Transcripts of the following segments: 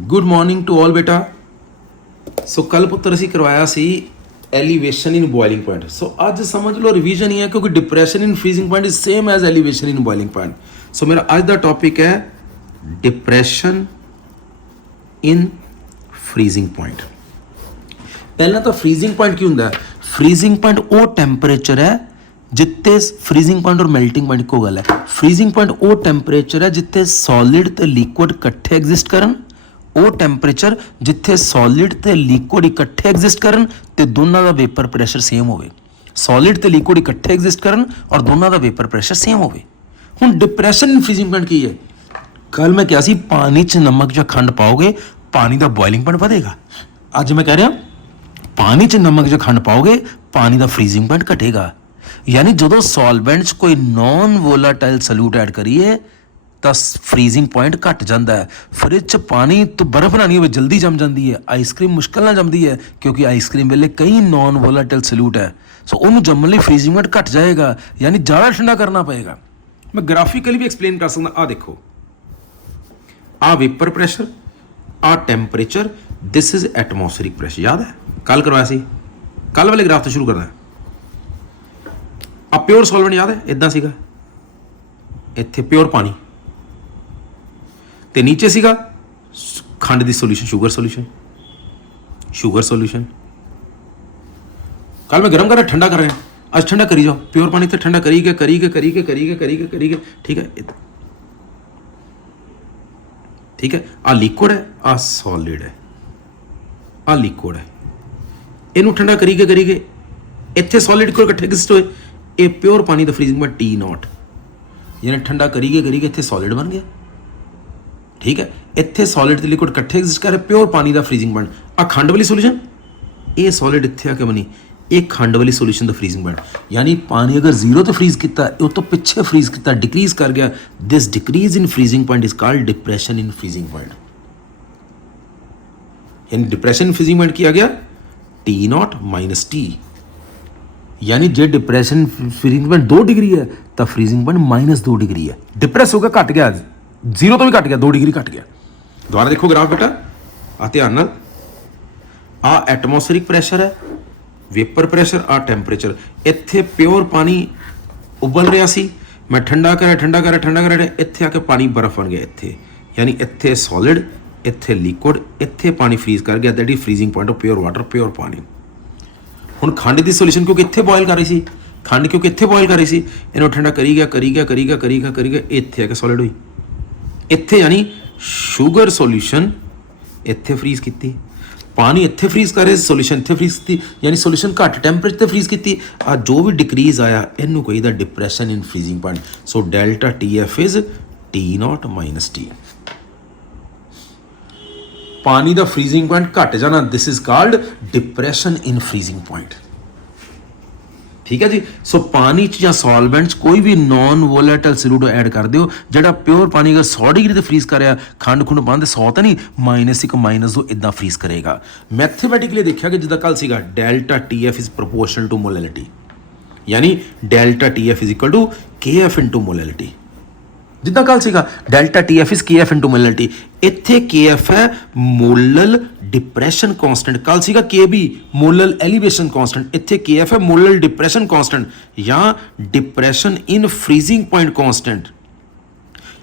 Good morning to all बेटा। सो कल पुत्र असी करवाया सी elevation in boiling point. So अज समझ लो रिवीजन ही है क्योंकि depression in freezing point is same as elevation in boiling point. So मेरा अज का टॉपिक है डिप्रेशन इन फ्रीजिंग पॉइंट। पहला तो फ्रीजिंग पॉइंट की होंगे? फ्रीजिंग पॉइंट वो टैंपरेचर है जिते फ्रीजिंग पॉइंट और मेल्टिंग पॉइंट को गल है। फ्रीजिंग पॉइंट वो टैंपरेचर है जिते सॉलिड ते लिक्विड इकट्ठे एग्जिस्ट करन। वो टैंपरेचर जिथे सॉलिड ते लिक्विड इकट्ठे एग्जिस्ट करन ते दोनों का वेपर प्रैशर सेम होवे। सॉलिड ते लिक्विड इकट्ठे एग्जिस्ट करन और दोनों का वेपर प्रैशर सेम होवे। हुण डिप्रेशन इन फ्रीजिंग पॉइंट की है? कल मैं क्या सी पानी च नमक या खंड पाओगे पानी का बॉइलिंग पॉइंट बढ़ेगा। अज मैं कह रहा पानी च नमक या खंड पाओगे पानी का फ्रीजिंग पॉइंट घटेगा। यानी जो सॉल्वेंट च कोई नॉन वोलाटाइल सल्यूट ऐड करिए तो फ्रीजिंग पॉइंट घट जाता है। फ्रिज च पानी तो बर्फ बनानी हो जल्दी जम जाती है। आइसक्रीम मुश्किल ना जमती है क्योंकि आइसक्रीम वेले कई नॉन वोलाटाइल सल्यूट है। सो उन्होंने जमने लिए फ्रीजिंग पॉइंट घट जाएगा, यानी ज़्यादा ठंडा करना पड़ेगा। मैं ग्राफिकली भी एक्सप्लेन कर सकता। आ देखो, आ वेपर प्रेशर, आ temperature, this is atmospheric pressure. याद है कल करवाया सी? कल वाले ग्राफ तो शुरू करना है। आ प्योर सॉल्वेंट याद है? इदा सीगा इत्थे प्योर पानी ते नीचे सीगा खंड the solution, sugar solution, sugar solution. कल मैं गर्म कर रहा ठंडा कर रहे हैं, आज ठंडा करी जाओ। प्योर पानी तो ठंडा करी गए करी गए करी गए करी गए करी गए करी गए। ठीक है, ठीक है। आ लिक्विड है, आ सॉलिड है, आ लिक्विड है। इनू ठंडा करी गए इत्थे सॉलिड को इकट्ठे एग्जिस्ट होए। ये प्योर पानी का फ्रीजिंग पॉइंट T0, यानी ठंडा करी गए इत्थे सॉलिड बन गया। ठीक है, इत्थे सॉलिड ते लिक्विड इकट्ठे एग्जिस्ट कर रहे, प्योर पानी का फ्रीजिंग पॉइंट। आ खंड वाली सोल्यूशन, ये सॉलिड इत्थे आके बनी, एक खंड वाली सोल्यूशन का फ्रीजिंग पॉइंट। यानी पानी अगर जीरो तो फ्रीज किया उस तो पिछे फ्रीज किया डिक्रीज कर गया, this decrease in freezing point is called depression in freezing point. यानी डिप्रेशन इन फ्रीजिंग पॉइंट किया गया T0 माइनस T। यानी जो डिप्रेशन फ्रीजिंग पॉइंट 2 डिग्री है तो फ्रीजिंग पॉइंट -2 डिग्री है। डिप्रेस हो गया, घट गया, जीरो तो भी घट गया, 2 डिग्री घट गया। दोबारा देखो ग्राफ बेटा, आ ध्यान नाल। आ एटमोसफेरिक प्रेशर है, वेपर प्रेशर, आ टैंपरेचर। इत्थे प्योर पानी उबल रहा सी, मैं ठंडा करा ठंडा करा ठंडा करा, इत्थे आके पानी बर्फ बन गया इत्थे। यानी इत्थे सॉलिड, इत्थे लिक्विड, इत्थे पानी फ्रीज कर गया। That is freezing point of pure water, pure पानी। हुण खंड की सोल्यूशन क्योंकि इत्थे बॉयल कर रही सी, खंड क्योंकि इत्थे बॉयल कर रही सी, इन्हों ठंडा करी गया करी गया करी गया करी गया करी गया, इत्थे आके सॉलिड हुई। इत्थे यानी शुगर सोल्यूशन इत्थे फ्रीज की, पानी इत्थे फ्रीज करे, सोल्यूशन इत्थे फ्रीज की, यानी सोल्यूशन घट टैंपरेचर ते फ्रीज की। आ जो भी डिक्रीज आया इनू कोई दा depression in freezing point. So delta TF is T0 minus T। पानी का फ्रीजिंग पॉइंट घट जाना, this is called depression in freezing point. ठीक है जी। सो पानी या सॉल्वेंट कोई भी नॉन वोलेटाइल सल्यूट ऐड कर दो, जो प्योर पानी अगर 100 डिग्री ते फ्रीज कर खंड खुंड पाते 100 तो नहीं, -1 -2 इदा फ्रीज करेगा। मैथमेटिकली देखा कि जिदा कल सीगा delta TF is proportional to molality, यानी delta TF is equal to KF into molality. जिदा कल सीगा delta TF is KF into molality. इत्थे KF है मोलल डिप्रेशन कांस्टेंट, कल सीगा KB मोलल एलिवेशन कांस्टेंट, इत्थे KF है मोलल डिप्रेशन कांस्टेंट या depression in freezing point constant.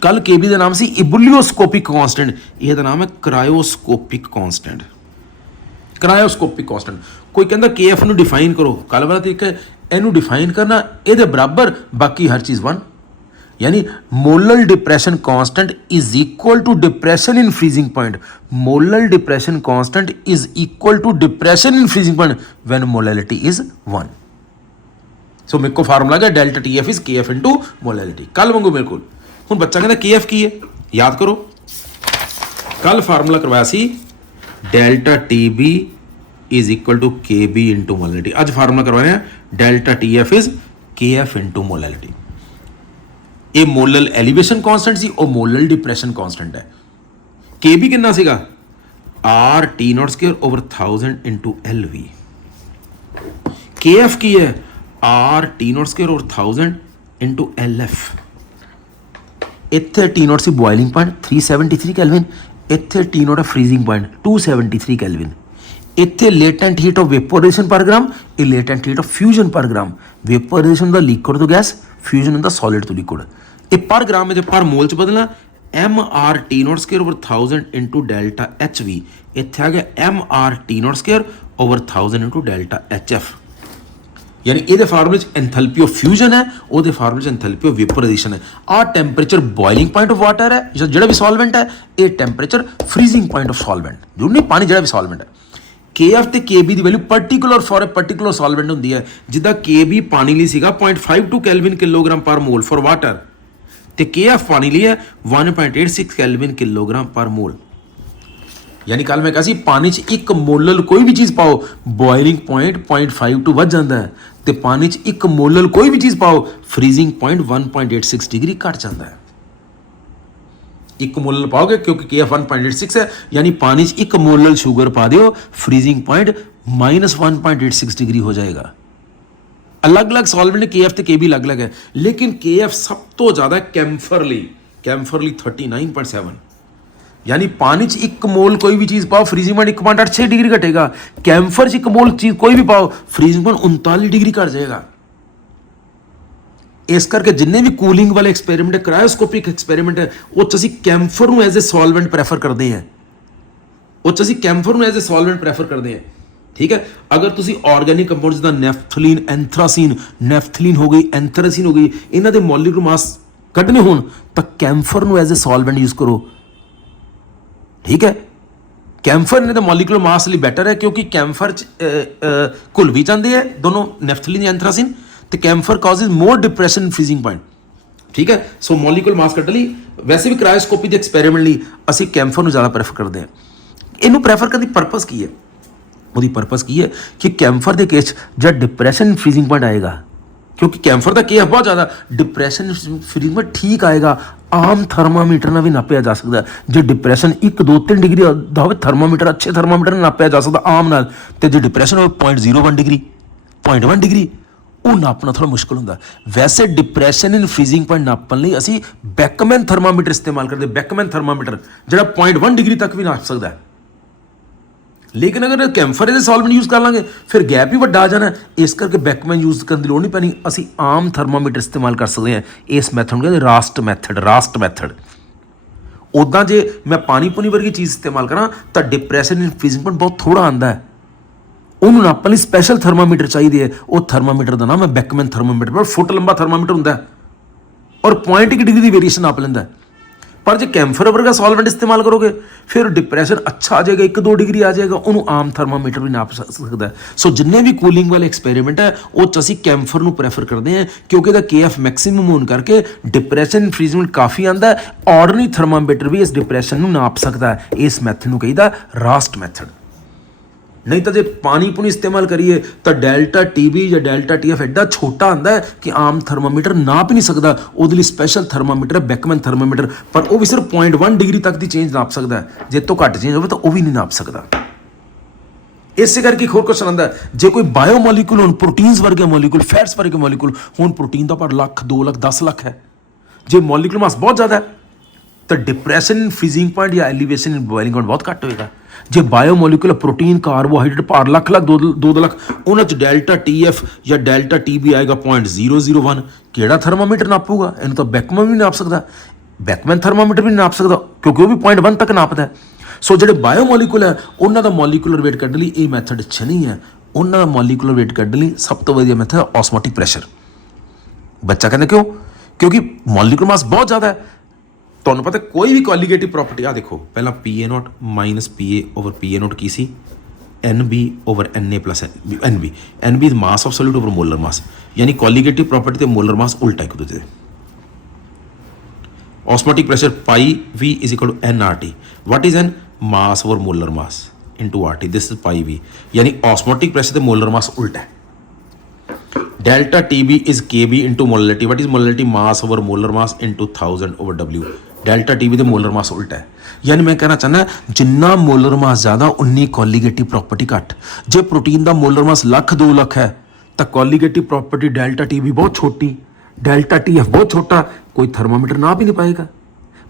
कल KB का नाम सी इबुलियोस्कोपिक कांस्टेंट, यह नाम है क्रायोस्कोपिक कांस्टेंट। Cryoscopic constant. कोई कहता KF नू डिफाइन करो, कल वाला तरीका इनू डिफाइन करना, ये बराबर बाकी हर चीज़ 1। यानी molal depression constant is equal to depression in freezing point. Molal depression constant is equal to depression in freezing point when molality is 1। So मेरे को फार्मूला गया delta TF is KF into molality. कल वांगू बिल्कुल। हुण बच्चा कहता KF की है, याद करो कल फार्मूला करवाया सी delta TB is equal to KB into molality. अज फार्मूला करवाया delta TF is KF into molality. ये मोलल एलिवेशन कांस्टेंट सी और मोलल डिप्रेशन कांस्टेंट है। KB कितना सीगा R T0 square over 1000 into LV। KF की है R T0 square over 1000 into LF। इत्थे T0 सी बॉइलिंग पॉइंट 373 केल्विन, ਇੱਥੇ ਟੀ ਨੋਟ ਹੈ ਫਰੀਜ਼ਿੰਗ ਪੁਆਇੰਟ 273 ਕੈਲਵਿਨ। ਇੱਥੇ latent heat of vaporization per gram, ਇਹ latent heat of fusion per gram. Vaporization ਹੁੰਦਾ liquid ਤੋਂ ਗੈਸ, ਫਿਊਜ਼ਨ ਹੁੰਦਾ solid ਤੋਂ ਲਿਕੁਇਡ। ਇਹ ਪਰ ਗ੍ਰਾਮ ਵਿੱਚ ਪਰ ਮੋਲ 'ਚ ਬਦਲਣਾ। M R T naught square over 1000 into delta H V. इत्थे आ गया M R T naught square over 1000 into delta H F. यानी ये फार्मूले एंथैल्पी ऑफ फ्यूजन है, वो फार्मूले एंथैल्पी ऑफ वेपराइजेशन है। आ temperature boiling point of water है, जो भी सॉल्वेंट है, ये temperature freezing point of solvent, जो नहीं पानी जो भी सॉल्वेंट है। के एफ ते के बी की value particular for a particular solvent होंगी है। जिदा के बी पानी लिए सीगा 0.52 कैलविन किलोग्राम पर मोल फॉर वाटर, तो के एफ पानी लिए 1.86 कैलविन किलोग्राम पर मोल। यानी कल मैं कहा सी पानी च एक मोलल कोई भी चीज़ पाओ, बॉइलिंग पॉइंट 0.52 वध जाता है, तो पानी च एक मोलल कोई भी चीज़ पाओ, फ्रीजिंग पॉइंट 1.86 डिग्री घट जाता है। एक मोलल पाओगे क्योंकि के एफ 1.86 है, यानी पानी च एक मोलल शुगर पा दो, फ्रीजिंग पॉइंट -1.86 डिग्री हो जाएगा। अलग अलग सॉल्वेंट के एफ ते के बी अलग अलग है, लेकिन के एफ सब तो ज़्यादा कैम्फरली 39.7। यानी पानी च एक मोल कोई भी चीज़ पाओ, फ्रीजिंग पॉइंट 1.86 डिग्री घटेगा। कैम्फर च एक मोल चीज़ कोई भी पाओ, फ्रीजिंग पॉइंट 39 डिग्री घट जाएगा। इस करके जिन्ने भी कूलिंग वाले एक्सपेरिमेंट है, क्रायोस्कोपिक एक्सपेरिमेंट है, वो असीं कैम्फर नूं एज ए सॉल्वेंट प्रैफर करते हैं, वो असीं कैम्फर नूं एज ए सॉल्वेंट प्रैफर करते हैं। ठीक है, अगर तुसी ऑर्गेनिक कंपाउंड्स दा नैफ्थलीन, एंथ्रासीन, नैफ्थलीन हो गई, एंथ्रासीन हो गई, इन्हां दे मॉलिक्यूलर मास कढने होण तां कैम्फर नूं एज ए सॉल्वेंट यूज करो। ठीक है, कैम्फर ने तो मॉलिक्यूलर मास लिए बैटर है, क्योंकि कैम्फर घुल भी जाते हैं दोनों नैफ्थलीन या एंथ्रासीन, तो camphor causes more depression in freezing point. ठीक है, सो मॉलिक्यूलर मास कट ली। वैसे भी क्रायोस्कोपी के एक्सपेरिमेंट लिए असी कैम्फर नूं ज़्यादा प्रैफर करते हैं। इनू प्रैफर करने की पर्पज़ की है, ਉਹਦੀ ਪਰਪਸ ਕੀ ਹੈ ਕਿ ਕੈਂਫਰ ਦੇ ਕੇਸ ਜਦ ਡਿਪਰੈਸ਼ਨ ਫਰੀਜ਼ਿੰਗ ਪੁਆਇੰਟ ਆਏਗਾ, ਕਿਉਂਕਿ ਕੈਂਫਰ ਦਾ ਕੇਸ ਬਹੁਤ ਜ਼ਿਆਦਾ, ਡਿਪਰੈਸ਼ਨ ਫਰੀਜ਼ਿੰਗ ਪੁਆਇੰਟ ਠੀਕ ਆਏਗਾ। ਆਮ ਥਰਮਾਮੀਟਰ ਨਾਲ ਵੀ ਨਾਪਿਆ ਜਾ ਸਕਦਾ। ਜੇ ਡਿਪਰੈਸ਼ਨ 1, 2, 3 ਡਿਗਰੀ ਦਾ ਹੋਵੇ, ਥਰਮਾਮੀਟਰ ਅੱਛੇ ਥਰਮਾਮੀਟਰ ਨਾਲ ਨਾਪਿਆ ਜਾ ਸਕਦਾ ਆਮ ਨਾਲ, ਤੇ ਜੇ ਡਿਪਰੈਸ਼ਨ ਹੋਵੇ 0.01 ਡਿਗਰੀ, 0.1 ਡਿਗਰੀ, ਉਹ ਨਾਪਣਾ ਥੋੜਾ ਮੁਸ਼ਕਲ ਹੁੰਦਾ। ਵੈਸੇ ਡਿਪਰੈਸ਼ਨ ਇਨ ਫਰੀਜ਼ਿੰਗ ਪੁਆਇੰਟ ਨਾਪਣ ਲਈ ਅਸੀਂ ਬੈਕਮੈਨ ਥਰਮਾਮੀਟਰ ਇਸਤੇਮਾਲ ਕਰਦੇ। ਬੈਕਮੈਨ ਥਰਮਾਮੀਟਰ ਜਿਹੜਾ 0.1 ਡਿਗਰੀ ਤੱਕ ਵੀ ਨਾਪ ਸਕਦਾ ਹੈ। लेकिन अगर कैम्फर ਦੇ सॉल्वेंट यूज़ कर लांगे फिर गैप ही ਵੱਡਾ ਆ ਜਾਣਾ। ਇਸ ਕਰਕੇ ਬੈਕਮੈਨ यूज़ ਕਰਨ ਦੀ ਲੋੜ ਨਹੀਂ ਪੈਣੀ। ਅਸੀਂ ਆਮ ਥਰਮਾਮੀਟਰ ਇਸਤੇਮਾਲ ਕਰ ਸਕਦੇ ਹਾਂ। ਇਸ ਮੈਥਡ ਨੂੰ ਕਹਿੰਦੇ ਰਾਸਟ ਮੈਥਡ। ਉੱਦਾਂ ਜੇ ਮੈਂ ਪਾਣੀ ਪੂਣੀ ਵਰਗੀ ਚੀਜ਼ ਇਸਤੇਮਾਲ ਕਰਾਂ ਤਾਂ ਡਿਪਰੈਸ਼ਨ ਇਨ ਫਰੀਜ਼ਿੰਗ ਪੁਆਇੰਟ ਬਹੁਤ ਥੋੜਾ ਆਉਂਦਾ ਹੈ। ਉਹਨੂੰ ਨਾਪਣ ਲਈ ਸਪੈਸ਼ਲ ਥਰਮਾਮੀਟਰ ਚਾਹੀਦੇ ਹੈ। ਉਹ ਥਰਮਾਮੀਟਰ ਦਾ ਨਾਮ ਹੈ ਬੈਕਮੈਨ ਥਰਮਾਮੀਟਰ। ਪਰ ਫੁੱਟ ਲੰਬਾ ਥਰਮਾਮੀਟਰ ਹੁੰਦਾ ਹੈ ਔਰ 0.1 डिग्री ਦੀ ਵੇਰੀਏਸ਼ਨ ਨਾਪ ਲੈਂਦਾ ਹੈ। पर जो कैम्फर वर्गा सॉल्वेंट इस्तेमाल करोगे फिर डिप्रेशन अच्छा आ जाएगा, 1-2 डिग्री आ जाएगा, उन्होंने आम थर्मामीटर भी नाप सकता है। सो जिन्ने भी कूलिंग वाले एक्सपेरिमेंट है वो असी कैम्फर को प्रैफर करते हैं, क्योंकि इसका के एफ मैक्सीमम होने करके डिप्रेशन फ्रीजमेंट काफ़ी आता है। ऑर्डनरी थर्मामीटर भी इस डिप्रेशन को नाप सकता है। इस मैथड को कहीदा रास्ट मैथड। नहीं तो जो पानी पुनी इस्तेमाल करिए तो डेल्टा टी बी या डेल्टा टी एफ एडा छोटा आता है कि आम थर्मामीटर नाप ही नहीं सकता। वो स्पैशल थर्मामीटर है बैकमैन थर्मामीटर, पर वो भी सिर्फ 0.1 डिग्री तक की चेंज नाप सकता है। जे तो घट चेंज हो तो वह भी नहीं नाप सकता। इस करके एक होर क्वेश्चन आता है, जो कोई बायो मॉलिक्यूल हो, प्रोटीन्स वर्गे मॉलिक्यूल, फैट्स वर्गे मॉलिक्यूल हो, प्रोटीन का पर 1,00,000, 2,00,000, 10,00,000 है, जो मॉलिक्यूल मास बहुत ज़्यादा है तो डिप्रेशन इन फ्रीजिंग पॉइंट या एलिवेशन इन बॉइलिंग पॉइंट बहुत घट होएगा। जे बायो मॉलिक्यूल प्रोटीन कार्बोहाइड्रेट पर 1,00,000, 2,00,000 उन्होंने डेल्टा टी एफ या डेल्टा टी बी आएगा 0.001। केड़ा थर्मामीटर नापूगा? इन तो बैकमैन भी नाप सकता, बैकमैन थर्मामीटर भी नाप सकता, क्योंकि वो भी 0.1 तक नापता है। सो जो बायो मॉलिक्यूल है उन्होंने मॉलिक्यूलर वेट कढ़ने लिए ये मैथड अच्छा नहीं है। उन्होंने मॉलिक्यूलर वेट कढ़ने लिए सब तो वधिया मैथड ऑस्मोटिक प्रेशर। बच्चा कहते क्यों? क्योंकि मॉलिक्यूलर मास बहुत ज़्यादा है। ਤੁਹਾਨੂੰ ਪਤਾ ਕੋਈ ਵੀ ਕੋਲੀਗੇਟਿਵ ਪ੍ਰੋਪਰਟੀ ਆ ਦੇਖੋ, ਪਹਿਲਾਂ PA0 minus PA over PA0 ਕੀ ਸੀ? NB ਓਵਰ NA plus NB। NB mass of solid over molar mass, ਯਾਨੀ ਕੋਲੀਗੇਟਿਵ ਪ੍ਰੋਪਰਟੀ ਤੇ ਮੋਲਰ ਮਾਸ ਉਲਟਾ ਇੱਕ ਦੂਜੇ ਦੇ। Osmotic pressure pi V is equal to NRT। What is N? Mass over molar mass into RT। This is pi V, यानी osmotic pressure ते molar mass उल्टा है। Delta TB is KB into molarity. What is molarity? Mass over molar mass into 1000 over W। Delta TB तो molar mass उल्टा है। यानी मैं कहना चाहना जिन्ना मोलर मास ज़्यादा उन्नी कोलीगेटिव प्रॉपर्टी घट। जो प्रोटीन का मोलर मास 1,00,000, 2,00,000 है तो कोलीगेटिव प्रॉपर्टी डेल्टा TB बहुत छोटी, डेल्टा TF बहुत छोटा, कोई थर्मामीटर नाप ही नहीं पाएगा।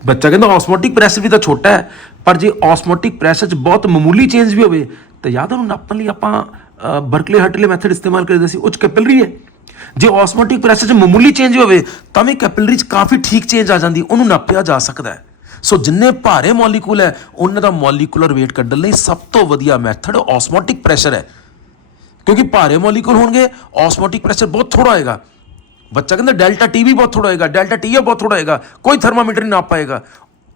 बच्चा कहता ऑस्मोटिक प्रेशर भी तो छोटा है, ਪਰ ਜੇ ਆਸਮੋਟਿਕ ਪ੍ਰੈਸ਼ਰ 'ਚ ਬਹੁਤ ਮਾਮੂਲੀ ਚੇਂਜ ਵੀ ਹੋਵੇ ਤਾਂ ਯਾਦ ਉਹਨੂੰ ਨਾਪਣ ਲਈ ਆਪਾਂ ਬਰਕਲੇ ਹਟਲੇ ਮੈਥਡ ਇਸਤੇਮਾਲ ਕਰਦੇ ਸੀ, ਉਹ 'ਚ ਕੈਪਿਲਰੀ ਹੈ। ਜੇ ਆਸਮੋਟਿਕ ਪ੍ਰੈਸ਼ਰ 'ਚ ਮਾਮੂਲੀ ਚੇਂਜ ਹੋਵੇ ਤਾਂ ਵੀ ਕੈਪਿਲਰੀ 'ਚ ਕਾਫੀ ਠੀਕ ਚੇਂਜ ਆ ਜਾਂਦੀ, ਉਹਨੂੰ ਨਾਪਿਆ ਜਾ ਸਕਦਾ ਹੈ। ਸੋ ਜਿੰਨੇ ਭਾਰੇ ਮੋਲੀਕੂਲ ਹੈ ਉਹਨਾਂ ਦਾ ਮੋਲੀਕੂਲਰ weight ਕੱਢਣ ਲਈ ਸਭ ਤੋਂ ਵਧੀਆ ਮੈਥਡ ਆਸਮੋਟਿਕ ਪ੍ਰੈਸ਼ਰ ਹੈ, ਕਿਉਂਕਿ ਭਾਰੇ ਮੋਲੀਕੂਲ ਹੋਣਗੇ ਆਸਮੋਟਿਕ ਪ੍ਰੈਸ਼ਰ ਬਹੁਤ ਥੋੜਾ ਹੋਏਗਾ। ਬੱਚਾ ਕਹਿੰਦਾ ਡੈਲਟਾ ਟੀ ਵੀ ਬਹੁਤ ਥੋੜਾ ਹੋਏਗਾ, ਡੈਲਟਾ ਟੀ ਬਹੁਤ ਥੋੜਾ ਹੋਏਗਾ, ਕੋਈ ਥਰਮਾਮੀਟਰ ਨਹੀਂ ਨਾਪ ਪਾਏਗਾ।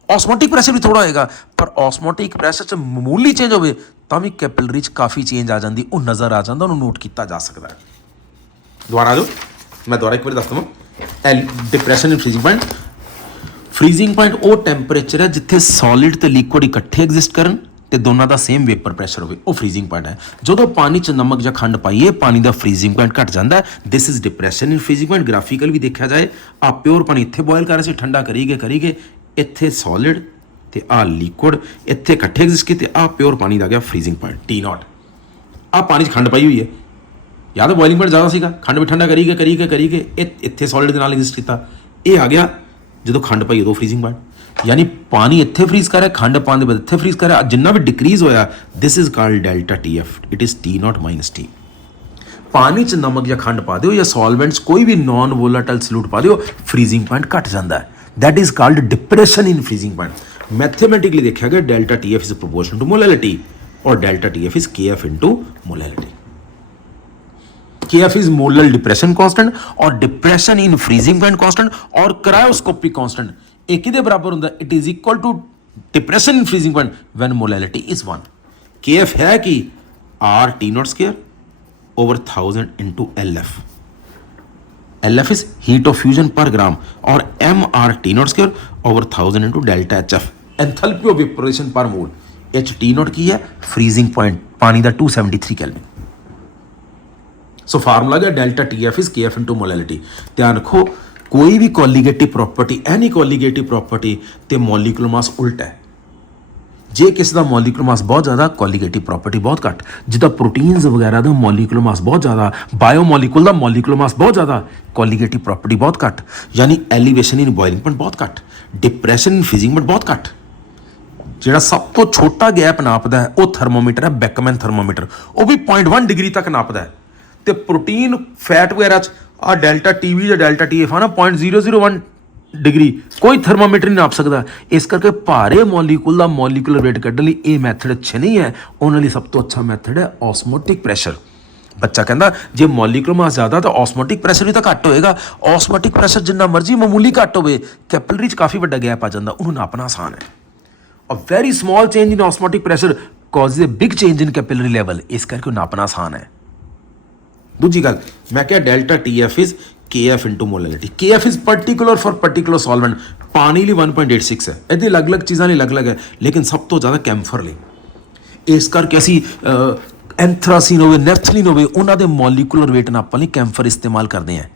ਆਸਮੋਟਿਕ ਪ੍ਰੈਸ਼ਰ ਵੀ ਥੋੜਾ ਹੋਏਗਾ, ਪਰ ਆਸਮੋਟਿਕ ਪ੍ਰੈਸ਼ਰ 'ਚ ਮਾਮੂਲੀ ਚੇਂਜ ਹੋਵੇ ਤਾਂ ਵੀ ਕੈਪਿਲਰੀ 'ਚ ਕਾਫੀ ਚੇਂਜ ਆ ਜਾਂਦੀ, ਉਹ ਨਜ਼ਰ ਆ ਜਾਂਦਾ, ਉਹਨੂੰ ਨੋਟ ਕੀਤਾ ਜਾ ਸਕਦਾ ਹੈ। ਦੁਬਾਰਾ ਆ ਜਾਓ, ਮੈਂ ਦੁਬਾਰਾ ਇੱਕ ਵਾਰ ਦੱਸ ਦਵਾਂ। Depression in freezing point. Freezing point ਉਹ ਟੈਂਪਰੇਚਰ ਹੈ ਜਿੱਥੇ ਸੋਲਿਡ ਤੇ ਲਿਕੁਇਡ ਇਕੱਠੇ ਐਗਜ਼ਿਸਟ ਕਰਨ ਤੇ ਦੋਨਾਂ ਦਾ ਸੇਮ ਵੇਪਰ ਪ੍ਰੈਸ਼ਰ ਹੋਵੇ, ਉਹ ਫਰੀਜ਼ਿੰਗ ਪੁਆਇੰਟ ਹੈ। ਜਦੋਂ ਪਾਣੀ 'ਚ ਨਮਕ ਜਾਂ ਖੰਡ ਪਾਈਏ ਪਾਣੀ ਦਾ ਫਰੀਜ਼ਿੰਗ ਪੁਆਇੰਟ ਘਟ ਜਾਂਦਾ ਹੈ। This is depression in freezing point. Graphical ਵੀ ਦੇਖਿਆ ਜਾਏ, ਆ ਪਿਓਰ ਪਾਣੀ ਇੱਥੇ ਬੋਇਲ ਕਰ ਰਹੇ ਸੀ, ਠੰਡਾ ਕਰੀਗੇ ਇੱਥੇ ਸੋਲਿਡ ਤੇ ਆ ਲਿਕੁਇਡ ਇੱਥੇ ਇਕੱਠੇ ਐਗਜ਼ਿਸਟ ਕੀਤੇ, ਆ ਪਿਓਰ ਪਾਣੀ ਦਾ ਗਿਆ ਫਰੀਜ਼ਿੰਗ ਪੁਆਇੰਟ T0। ਆ ਪਾਣੀ 'ਚ ਖੰਡ ਪਾਈ ਹੋਈ ਹੈ, ਯਾਦ ਬੋਇਲਿੰਗ ਪੁਆਇੰਟ ਜ਼ਿਆਦਾ ਸੀਗਾ, ਖੰਡ ਵੀ ਠੰਡਾ ਕਰੀਗੇ ਇੱਥੇ ਸੋਲਿਡ ਦੇ ਨਾਲ ਐਗਜ਼ਿਸਟ ਕੀਤਾ, ਇਹ ਆ ਗਿਆ ਜਦੋਂ ਖੰਡ ਪਾਈ ਉਦੋਂ ਫਰੀਜ਼ਿੰਗ ਪੁਆਇੰਟ। ਯਾਨੀ ਪਾਣੀ ਇੱਥੇ ਫਰੀਜ਼ ਕਰ ਰਿਹਾ, ਖੰਡ ਪਾਉਣ ਦੇ ਬਾਅਦ ਇੱਥੇ ਫਰੀਜ਼ ਕਰ ਰਿਹਾ, ਜਿੰਨਾ ਵੀ ਡਿਕਰੀਜ਼ ਹੋਇਆ this is called delta TF, it is T0 - T। ਪਾਣੀ 'ਚ ਨਮਕ ਜਾਂ ਖੰਡ ਪਾ ਦਿਓ ਜਾਂ ਸੋਲਵੈਂਟਸ ਕੋਈ ਵੀ ਨਾਨ ਵੋਲਾਟਾਈਲ ਸੋਲੂਟ ਪਾ ਦਿਓ, ਫਰੀਜ਼ਿੰਗ ਪੁਆਇੰਟ ਘਟ ਜਾਂਦਾ ਹੈ। That is called depression in freezing point. Mathematically ਦੇਖਿਆ ਗਿਆ delta TF is proportional to molality और delta TF is KF into molality. KF is molar depression constant और depression in freezing point constant और cryoscopic constant एक ही बराबर होता है। It is equal to depression in freezing point when molality is 1. KF है कि R T0 square over 1000 into LF. LF is heat of fusion per gram और MR T0 square over 1000 into delta HF. Enthalpy of evaporation per mole. H T0 ਕੀ ਹੈ? Freezing point ਪਾਣੀ ਦਾ 273 kelvin. So formula ਹੈ delta TF is KF into molality. ਧਿਆਨ ਰੱਖੋ ਕੋਈ ਵੀ colligative property, any colligative property ਤੇ ਮੋਲੀਕੂਲਰ ਮਾਸ ਉਲਟਾ ਹੈ। ਜੇ ਕਿਸੇ ਦਾ ਮੋਲੀਕੂਲਰ ਮਾਸ ਬਹੁਤ ਜ਼ਿਆਦਾ, ਕੋਲੀਗੇਟਿਵ ਪ੍ਰੋਪਰਟੀ ਬਹੁਤ ਘੱਟ। ਜਿੱਦਾਂ ਪ੍ਰੋਟੀਨਸ ਵਗੈਰਾ ਦਾ ਮੋਲੀਕੂਲਰ ਮਾਸ ਬਹੁਤ ਜ਼ਿਆਦਾ, ਬਾਇਓਮੋਲੀਕੂਲ ਦਾ ਮੋਲੀਕੂਲਰ ਮਾਸ ਬਹੁਤ ਜ਼ਿਆਦਾ, ਕੋਲੀਗੇਟਿਵ ਪ੍ਰੋਪਰਟੀ ਬਹੁਤ ਘੱਟ। ਯਾਨੀ ਐਲੀਵੇਸ਼ਨ ਇਨ ਬੋਇਲਿੰਗ ਪੁਆਇੰਟ ਬਹੁਤ ਘੱਟ, ਡਿਪਰੈਸ਼ਨ ਇਨ ਫਰੀਜ਼ਿੰਗ ਪੁਆਇੰਟ ਬਹੁਤ ਘੱਟ। ਜਿਹੜਾ ਸਭ ਤੋਂ ਛੋਟਾ ਗੈਪ ਨਾਪਦਾ ਹੈ ਉਹ ਥਰਮੋਮੀਟਰ ਹੈ, ਬੈਕਮੈਨ ਥਰਮੋਮੀਟਰ, ਉਹ ਵੀ 0.1 ਡਿਗਰੀ ਤੱਕ ਨਾਪਦਾ ਹੈ। ਤੇ ਪ੍ਰੋਟੀਨ ਫੈਟ ਵਗੈਰਾ 'ਚ ਆ ਡੈਲਟਾ TB ਜਾਂ ਡੈਲਟਾ TF ਆ ਨਾ 0.001 ਡਿਗਰੀ, ਕੋਈ ਥਰਮੋਮੀਟਰ ਨਹੀਂ ਨਾਪ ਸਕਦਾ। ਇਸ ਕਰਕੇ ਭਾਰੇ ਮੋਲੀਕੂਲ ਦਾ ਮੋਲੀਕੂਲਰ weight ਕੱਢਣ ਲਈ ਇਹ ਮੈਥਡ ਅੱਛੇ ਨਹੀਂ ਹੈ। ਉਹਨਾਂ ਲਈ ਸਭ ਤੋਂ ਅੱਛਾ ਮੈਥਡ ਹੈ ਆਸਮੋਟਿਕ ਪ੍ਰੈਸ਼ਰ। ਬੱਚਾ ਕਹਿੰਦਾ ਜੇ ਮੋਲੀਕੂਲਰ ਮਾਸ ਜ਼ਿਆਦਾ ਤਾਂ ਆਸਮੋਟਿਕ ਪ੍ਰੈਸ਼ਰ ਵੀ ਤਾਂ ਘੱਟ ਹੋਏਗਾ। ਆਸਮੋਟਿਕ ਪ੍ਰੈਸ਼ਰ ਜਿੰਨਾ ਮਰਜ਼ੀ ਮਾਮੂਲੀ ਘੱਟ ਹੋਵੇ, ਕੈਪਿਲਰੀ 'ਚ ਕਾਫੀ ਵੱਡਾ ਗੈਪ ਆ ਜਾਂਦਾ, ਉਹਨੂੰ ਨਾਪਣਾ ਆਸਾਨ ਹੈ। A very small change in osmotic pressure causes a big change in capillary level, ਇਸ ਕਰਕੇ ਉਹ ਨਾਪਣਾ ਆਸਾਨ ਹੈ। ਦੂਜੀ ਗੱਲ ਮੈਂ ਕਿਹਾ delta TF is KF into molality. KF is particular for particular solvent. ਪਾਣੀ ਲਈ 1.86 ਹੈ, ਇਹਦੀ ਅਲੱਗ-ਅਲੱਗ ਚੀਜ਼ਾਂ ਲਈ ਅਲੱਗ-ਅਲੱਗ ਹੈ, ਲੇਕਿਨ ਸਭ ਤੋਂ ਜ਼ਿਆਦਾ ਕੈਂਫਰ ਲਈ। ਇਸ ਕਰਕੇ ਅਸੀਂ ਐਂਥਰਾਸੀਨ ਹੋਵੇ, ਨੈਫਥਲੀਨ ਹੋਵੇ, ਉਹਨਾਂ ਦੇ ਮੋਲੀਕੂਲਰ weight ਨਾਪਣ ਲਈ ਕੈਂਫਰ ਇਸਤੇਮਾਲ ਕਰਦੇ ਹਾਂ।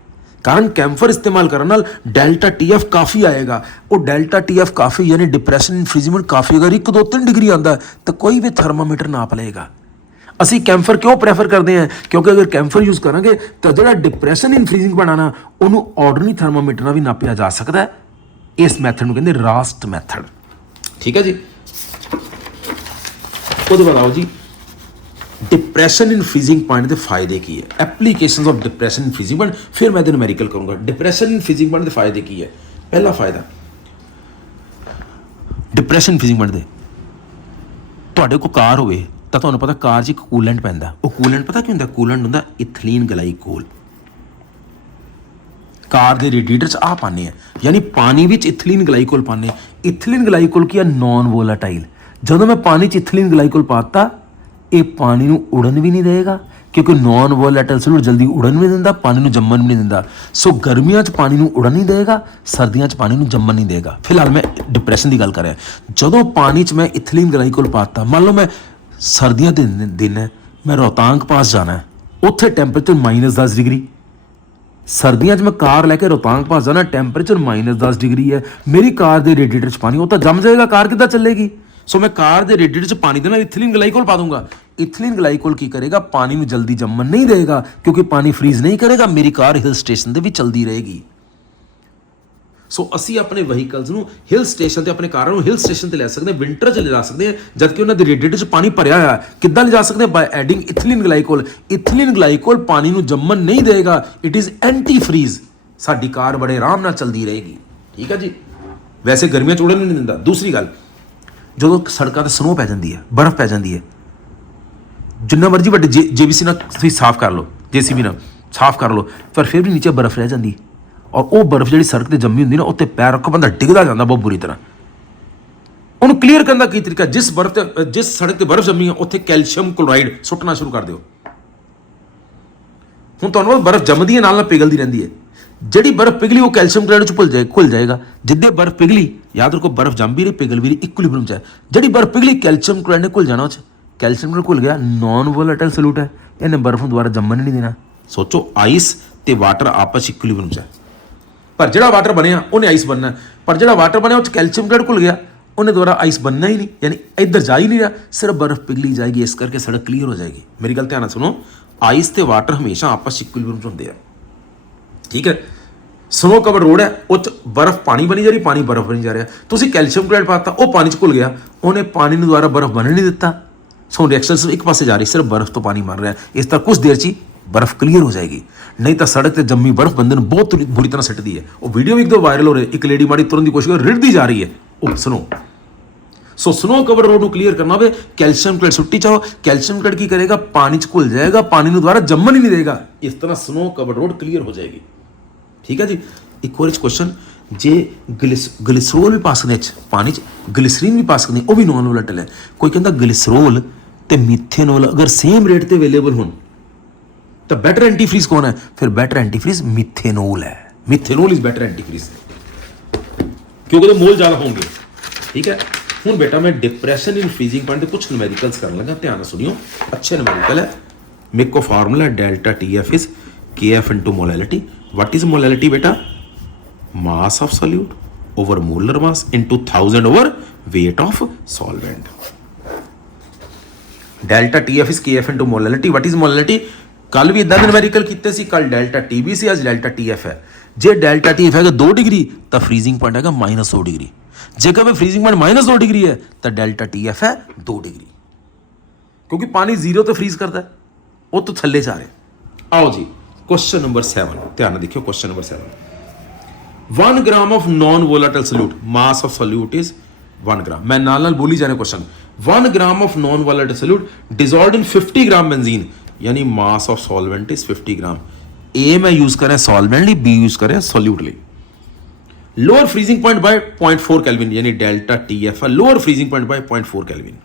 ਕਾਰਨ ਕੈਂਫਰ ਇਸਤੇਮਾਲ ਕਰਨ ਨਾਲ ਡੈਲਟਾ TF ਕਾਫੀ ਆਏਗਾ। ਉਹ ਡੈਲਟਾ TF ਕਾਫੀ ਯਾਨੀ ਡਿਪਰੈਸ਼ਨ ਇਨ ਫਰੀਜ਼ਿੰਗ ਪੁਆਇੰਟ ਕਾਫੀ, ਅਗਰ 1, 2, 3 ਡਿਗਰੀ ਆਉਂਦਾ ਤਾਂ ਕੋਈ ਵੀ ਥਰਮਾਮੀਟਰ ਨਾਪ ਲਏਗਾ। ਅਸੀਂ ਕੈਂਫਰ ਕਿਉਂ ਪ੍ਰੈਫਰ ਕਰਦੇ ਹਾਂ? ਕਿਉਂਕਿ ਅਗਰ ਕੈਂਫਰ ਯੂਜ਼ ਕਰਾਂਗੇ ਤਾਂ ਜਿਹੜਾ ਡਿਪਰੈਸ਼ਨ ਇਨ ਫਰੀਜ਼ਿੰਗ ਬਣਾਣਾ ਉਹਨੂੰ ਆਰਡੀਨਰੀ ਥਰਮਾਮੀਟਰ ਨਾਲ ਵੀ ਨਾਪਿਆ ਜਾ ਸਕਦਾ ਹੈ। ਇਸ ਮੈਥਡ ਨੂੰ ਕਹਿੰਦੇ ਰਾਸਟ ਮੈਥਡ। ਠੀਕ ਹੈ ਜੀ। ਉਹਦੇ ਬਾਅਦ ਆਓ ਜੀ डिप्रेशन इन फ्रीजिंग पॉइंट के फायदे की है, applications of depression in freezing point, फिर मैं न्यूमेरिकल करूंगा। डिप्रेशन इन फ्रीजिंग पॉइंट के फायदे की है। पहला फायदा डिप्रेशन फ्रीजिंग पॉइंट दे तुहाडे को कार होवे तां तुहानूं पता कार 'च एक कूलेंट पैंदा, वो कूलेंट पता की हुंदा? कूलेंट हुंदा इथलीन ग्लाइकोल। कार के रेडिएटर च आ पाने हैं, यानी पानी विच इथलीन ग्लाइकोल पाने। इथलीन ग्लाइकोल की है नॉन वोलाटाइल। जदों मैं पानी च इथलीन ग्लाइकोल पाता ਇਹ ਪਾਣੀ ਨੂੰ ਉੜਨ ਵੀ ਨਹੀਂ ਦੇਗਾ, ਕਿਉਂਕਿ ਨੌਨ ਵੋਲੈਟਾਈਲ ਸੋਲੂਟ ਜਲਦੀ ਉੜਨ ਵੀ ਨਹੀਂ ਦਿੰਦਾ, ਪਾਣੀ ਨੂੰ ਜੰਮਣ ਵੀ ਨਹੀਂ ਦਿੰਦਾ। ਸੋ ਗਰਮੀਆਂ 'ਚ ਪਾਣੀ ਨੂੰ ਉੜਨ ਨਹੀਂ ਦੇਗਾ, ਸਰਦੀਆਂ 'ਚ ਪਾਣੀ ਨੂੰ ਜੰਮਣ ਨਹੀਂ ਦੇਗਾ। ਫਿਲਹਾਲ ਮੈਂ ਡਿਪਰੈਸ਼ਨ ਦੀ ਗੱਲ ਕਰ ਰਿਹਾ। ਜਦੋਂ ਪਾਣੀ 'ਚ ਮੈਂ ਇਥਲੀਨ ਗਲਾਈਕੋਲ ਪਾਤਾ, ਮੰਨ ਲਓ ਮੈਂ ਸਰਦੀਆਂ ਦੇ ਦਿਨ ਹੈ, ਮੈਂ ਰੋਹਤਾਂਗ ਪਾਸ ਜਾਣਾ, ਉੱਥੇ ਟੈਂਪਰੇਚਰ -10 ਡਿਗਰੀ। ਸਰਦੀਆਂ 'ਚ ਮੈਂ ਕਾਰ ਲੈ ਕੇ ਰੋਹਤਾਂਗ ਪਾਸ ਜਾਣਾ, ਟੈਂਪਰੇਚਰ -10 ਡਿਗਰੀ ਹੈ। ਮੇਰੀ ਕਾਰ ਦੇ ਰੇਡੀਏਟਰ 'ਚ ਪਾਣੀ ਉਹ ਤਾਂ ਜੰਮ ਜਾਏਗਾ, ਕਾਰ ਕਿੱਦਾਂ ਚੱਲੇਗੀ? ਸੋ ਮੈਂ ਕਾਰ ਦੇ ਰੇਡੀਏਟਰ 'ਚ ਪਾਣੀ ਦੇ ਨਾਲ ਇਥਲੀਨ ਗਲਾਈਕੋਲ ਪਾ ਦੂੰਗਾ। ਇਥਲੀਨ ਗਲਾਈਕੋਲ ਕੀ ਕਰੇਗਾ? ਪਾਣੀ ਨੂੰ ਜਲਦੀ ਜੰਮਣ ਨਹੀਂ ਦੇਗਾ, ਕਿਉਂਕਿ ਪਾਣੀ ਫਰੀਜ਼ ਨਹੀਂ ਕਰੇਗਾ, ਮੇਰੀ ਕਾਰ ਹਿਲ ਸਟੇਸ਼ਨ ਦੇ ਵੀ ਚਲਦੀ ਰਹੇਗੀ। ਸੋ ਅਸੀਂ ਆਪਣੇ ਵਹੀਕਲਸ ਨੂੰ ਹਿਲ ਸਟੇਸ਼ਨ ਤੇ, ਆਪਣੇ ਕਾਰਾਂ ਨੂੰ ਹਿਲ ਸਟੇਸ਼ਨ ਤੇ ਲੈ ਸਕਦੇ ਹਾਂ, ਵਿੰਟਰ 'ਚ ਲਿਜਾ ਸਕਦੇ ਹਾਂ, ਜਦਕਿ ਉਹਨਾਂ ਦੇ ਰੇਡੀਏਟਰ 'ਚ ਪਾਣੀ ਭਰਿਆ ਹੋਇਆ ਹੈ। ਕਿੱਦਾਂ ਲਿਜਾ ਸਕਦੇ ਹਾਂ? ਬਾਈ ਐਡਿੰਗ ਇਥਿਲੀਨ ਗਲਾਈਕੋਲ। ਇਥਿਲੀਨ ਗਲਾਈਕੋਲ ਪਾਣੀ ਨੂੰ ਜੰਮਣ ਨਹੀਂ ਦੇਗਾ, ਇਟ ਇਜ਼ ਐਂਟੀ ਫਰੀਜ਼। ਸਾਡੀ ਕਾਰ ਬੜੇ ਆਰਾਮ ਨਾਲ ਚੱਲਦੀ ਰਹੇਗੀ। ਠੀਕ ਹੈ ਜੀ, ਵੈਸੇ ਗਰਮੀਆਂ 'ਚ ਉੜਨ ਨਹੀਂ ਦਿੰਦਾ। ਦੂਸਰੀ ਗੱਲ, ਜਦੋਂ ਸੜਕਾਂ ਤੇ ਸਨੋ ਪੈ ਜਾਂਦੀ ਹੈ, ਬਰਫ਼ ਪੈ ਜਾਂਦੀ ਹੈ, ਜਿੰਨਾ ਮਰਜ਼ੀ ਵੱਡੇ JBC ਨਾਲ ਤੁਸੀਂ ਸਾਫ਼ ਕਰ ਲਓ, JCB ਨਾਲ ਸਾਫ਼ ਕਰ ਲਓ, ਪਰ ਫਿਰ ਵੀ ਨੀਚੇ ਬਰਫ਼ ਰਹਿ ਜਾਂਦੀ। ਔਰ ਉਹ ਬਰਫ਼ ਜਿਹੜੀ ਸੜਕ ਤੇ ਜੰਮੀ ਹੁੰਦੀ ਨਾ, ਉੱਤੇ ਪੈਰ ਰੱਖੋ ਬੰਦਾ ਡਿੱਗਦਾ ਜਾਂਦਾ ਬਹੁਤ ਬੁਰੀ ਤਰ੍ਹਾਂ। ਉਹਨੂੰ ਕਲੀਅਰ ਕਰਨ ਦਾ ਕੀ ਤਰੀਕਾ? ਜਿਸ ਸੜਕ ਤੇ ਬਰਫ਼ ਜੰਮੀ ਹੈ ਉੱਥੇ ਕੈਲਸ਼ੀਅਮ ਕਲੋਰਾਈਡ ਸੁੱਟਣਾ ਸ਼ੁਰੂ ਕਰ ਦਿਓ। ਹੁਣ ਤੁਹਾਨੂੰ ਬਰਫ਼ ਜੰਮਦੀ ਹੈ, ਨਾਲ ਨਾਲ ਪਿਘਲਦੀ ਰਹਿੰਦੀ ਹੈ। ਜਿਹੜੀ ਬਰਫ਼ ਪਿਘਲੀ ਉਹ ਕੈਲਸ਼ੀਅਮ ਕਲੋਰਾਈਡ 'ਚ ਘੁਲ ਜਾਏਗਾ। ਜਿੱਦੇ ਬਰਫ਼ ਪਿਘਲੀ, ਯਾਦ ਰੱਖੋ, ਬਰਫ਼ ਜੰਮ ਵੀ ਰਹੀ, ਪਿਘਲ ਵੀ ਰਹੀ, ਇਕੁਇਲਿਬ੍ਰੀਅਮ 'ਚ ਹੈ। ਜਿਹੜੀ ਬਰਫ਼ ਪਿਘਲੀ, ਕੈਲਸ਼ੀਅਮ ਕਲੋਰਾਈਡ ਨੇ ਘੁਲ ਜਾਣਾ ਉਹ 'ਚ। ਕੈਲਸ਼ੀਅਮ ਕਲੋਰਾਈਡ ਘੁਲ ਗਿਆ, ਨॉन ਵੋਲੇਟਾਈਲ ਸੋਲਿਊਟ ਹੈ, ਇਹਨੇ ਬਰਫ਼ ਨੂੰ ਦੁਬਾਰਾ ਜੰਮਣ ਨਹੀਂ ਦੇਣਾ। ਸੋਚੋ, ਆਈਸ ਤੇ ਵਾਟਰ ਆਪਸ ਇਕੁਇਲਿਬ੍ਰੀਅਮ 'ਚ ਹੈ, ਪਰ ਜਿਹੜਾ ਵਾਟਰ ਬਣਿਆ ਉਹਨੇ ਆਈਸ ਬਣਨਾ। ਪਰ ਜਿਹੜਾ ਵਾਟਰ ਬਣਿਆ ਉਹ 'ਚ ਕੈਲਸ਼ੀਅਮ ਕਲੋਰਾਈਡ ਘੁਲ ਗਿਆ, ਉਹਨੇ ਦੁਬਾਰਾ ਆਈਸ ਬਣਨਾ ਹੀ ਨਹੀਂ, ਯਾਨੀ ਇੱਧਰ ਜਾ ਹੀ ਨਹੀਂ ਰਿਹਾ, ਸਿਰਫ ਬਰਫ਼ ਪਿਘਲੀ ਜਾਏਗੀ। ਇਸ ਕਰਕੇ ਸੜਕ ਕਲੀਅਰ ਹੋ ਜਾਏਗੀ। ਮੇਰੀ ਗੱਲ ਧਿਆਨ ਨਾਲ ਸੁਣੋ, ਆਈਸ ਤੇ ਵਾਟਰ ਹਮੇਸ਼ਾ ਆਪਸ ਇਕੁਇਲਿਬ੍ਰੀਅਮ 'ਚ ਹੁੰਦੇ ਆ। ਠੀਕ ਹੈ, ਸਨੋ ਕਵਰ ਰੋਡ ਹੈ, ਉਹ 'ਚ ਬਰਫ਼ ਪਾਣੀ ਬਣੀ ਜਾ ਰਹੀ, ਪਾਣੀ ਬਰਫ਼ ਬਣੀ ਜਾ ਰਿਹਾ। ਤੁਸੀਂ ਕੈਲਸ਼ੀਅਮ ਕਲੋਰਾਈਡ ਪਾਤਾ, ਉਹ ਪਾਣੀ 'ਚ ਘੁਲ ਗਿਆ, ਉਹਨੇ ਪਾਣੀ ਨੂੰ ਦੁਬਾਰਾ ਬਰਫ਼ ਬਣਨ ਨਹੀਂ ਦਿੱਤਾ। ਸੋ ਰਿਐਕਸ਼ਨ ਸਿਰਫ ਇੱਕ ਪਾਸੇ ਜਾ ਰਹੀ, ਸਿਰਫ ਬਰਫ਼ ਤੋਂ ਪਾਣੀ ਬਣ ਰਿਹਾ। ਇਸ ਤਰ੍ਹਾਂ ਕੁਝ ਦੇਰ 'ਚ ਹੀ ਬਰਫ਼ ਕਲੀਅਰ ਹੋ ਜਾਏਗੀ। ਨਹੀਂ ਤਾਂ ਸੜਕ ਤੇ ਜੰਮੀ ਬਰਫ਼ ਬੰਦੇ ਨੂੰ ਬਹੁਤ ਬੁਰੀ ਤਰ੍ਹਾਂ ਸਿੱਟਦੀ ਹੈ। ਉਹ ਵੀਡੀਓ ਵੀ ਇੱਕ ਦੋ ਵਾਇਰਲ ਹੋ ਰਹੀ, ਇੱਕ ਲੇਡੀ ਮਾੜੀ ਤੁਰਨ ਦੀ ਕੋਸ਼ਿਸ਼ ਕਰ, ਰਿੜਦੀ ਜਾ ਰਹੀ ਹੈ ਉਹ ਸਨੋ। ਸੋ ਸਨੋ ਕਵਰ ਰੋਡ ਨੂੰ ਕਲੀਅਰ ਕਰਨਾ ਹੋਵੇ, ਕੈਲਸ਼ੀਅਮ ਕਲੋਰਾਈਡ ਸੁੱਟੀ ਚਾਹੋ। ਕੈਲਸ਼ੀਅਮ ਕਲੋਰਾਈਡ ਕੀ ਕਰੇਗਾ? ਪਾਣੀ 'ਚ ਘੁਲ ਜਾਏਗਾ, ਪਾਣੀ ਨੂੰ ਦੁਬਾਰਾ ਜੰਮਣ ਹੀ ਨਹੀਂ ਦੇਗਾ। ਇਸ ਤਰ੍ਹਾਂ ਸਨੋ ਕਵਰ ਰੋਡ ਕਲੀਅਰ ਹੋ ਜਾਏਗੀ। ਠੀਕ ਹੈ ਜੀ। ਇੱਕ ਹੋਰ ਕੁਐਸਚਨ, ਜੇ ਗਲਿਸਰੋਲ ਵੀ ਪਾ ਸਕਦੇ ਪਾਣੀ 'ਚ, ਗਲਿਸਰੀਨ ਵੀ ਪਾ ਸਕਦੇ, ਉਹ ਵੀ ਨॉन ਵੋਲੇਟਾਈਲ ਹੈ। ਕੋਈ ਕਹਿੰਦਾ ਗਲਿਸਰੋਲ ਤੇ ਮੀਥੇਨੋਲ ਅਗਰ ਸੇਮ ਰੇਟ ਤੇ ਅਵੇਲੇਬਲ ਹੋਣ ਤਾਂ ਬੈਟਰ ਐਂਟੀਫਰੀਜ਼ ਕੌਣ ਹੈ? ਫਿਰ ਬੈਟਰ ਐਂਟੀਫਰੀਜ਼ ਮਿਥੇਨੋਲ ਹੈ। ਮਿਥੇਨੋਲ ਇਜ਼ ਬੈਟਰ ਐਂਟੀਫਰੀਜ਼, ਕਿਉਂਕਿ ਉਹਦੇ ਮੋਲ ਜ਼ਿਆਦਾ ਹੋਣਗੇ। ਠੀਕ ਹੈ। ਹੁਣ ਬੇਟਾ ਮੈਂ ਡਿਪਰੈਸ਼ਨ ਇਨ ਫਰੀਜ਼ਿੰਗ ਪੁਆਇੰਟ ਦੇ ਕੁਝ ਨਿਊਮੈਰੀਕਲਸ ਕਰਨ ਲੱਗਾ, ਧਿਆਨ ਨਾਲ ਸੁਣਿਓ, ਅੱਛੇ ਨਿਊਮੈਰੀਕਲ ਹੈ। ਮੇਰੇ ਕੋ formula delta TF is KF into molality. What is molality बेटा? Mass of solute over molar mass into 1000 over weight of solvent। Delta TF is KF into molality. What is molality? कल भी इदा numerical कीते सी, कल delta TB सी, आज delta TF है। जे delta TF है 2 degree तो फ्रीजिंग पॉइंट है -100 डिग्री। जेकर फ्रीजिंग पॉइंट -100 डिग्री है तो डेल्टा TF है 2 डिग्री, क्योंकि पानी 0 तो फ्रीज करता है, वो तो थले जा रहे। आओ जी क्वेश्चन नंबर 7, ध्यान देखियो। Question number 7, 1 gram of non volatile solute, mass of solute is 1 gram. मैं नाल बोली जाने question. 1 gram of non volatile solute dissolved in 50 gram benzene, यानी mass of solvent is 50 gram. A मैं यूज करें solvent ली, बी यूज करें solute ली। Lower freezing point by 0.4 kelvin, यानी डेल्टा TF है lower freezing point by 0.4 kelvin.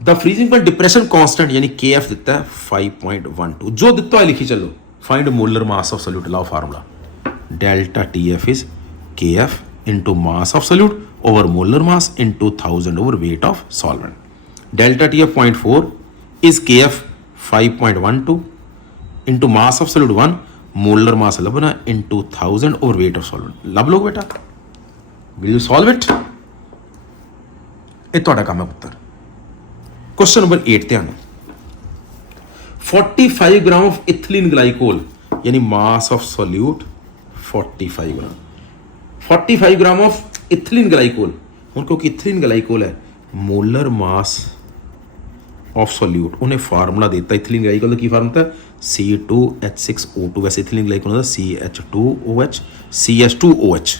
The freezing point depression constant यानी KF दिता है 5.12, जो दिता है लिखी चलो। Find molar mass of solute, लाओ formula, delta TF is KF into mass of solute over molar mass into 1000 over weight of solvent। Delta TF 0.4 is KF 5.12 into mass of solute 1, molar mass लभना into 1000 over weight of solvent। लभ लो बेटा, will you solve it? ये तुहाडा काम है पुत्तर। Question number 8 ध्यान, 45 gram of ethylene glycol, यानी mass of solute 45 gram. 45 gram of ethylene glycol, हूँ क्योंकि इथिलीन ग्लाइकोल है, मोलर मास ऑफ सॉल्यूट उन्हें फार्मूला देता इथिलीन ग्लाइकोल का, की फार्मूला था C2H6O2। वैसे इथिलीन ग्लाइकोल होता CH2OH CH2OH।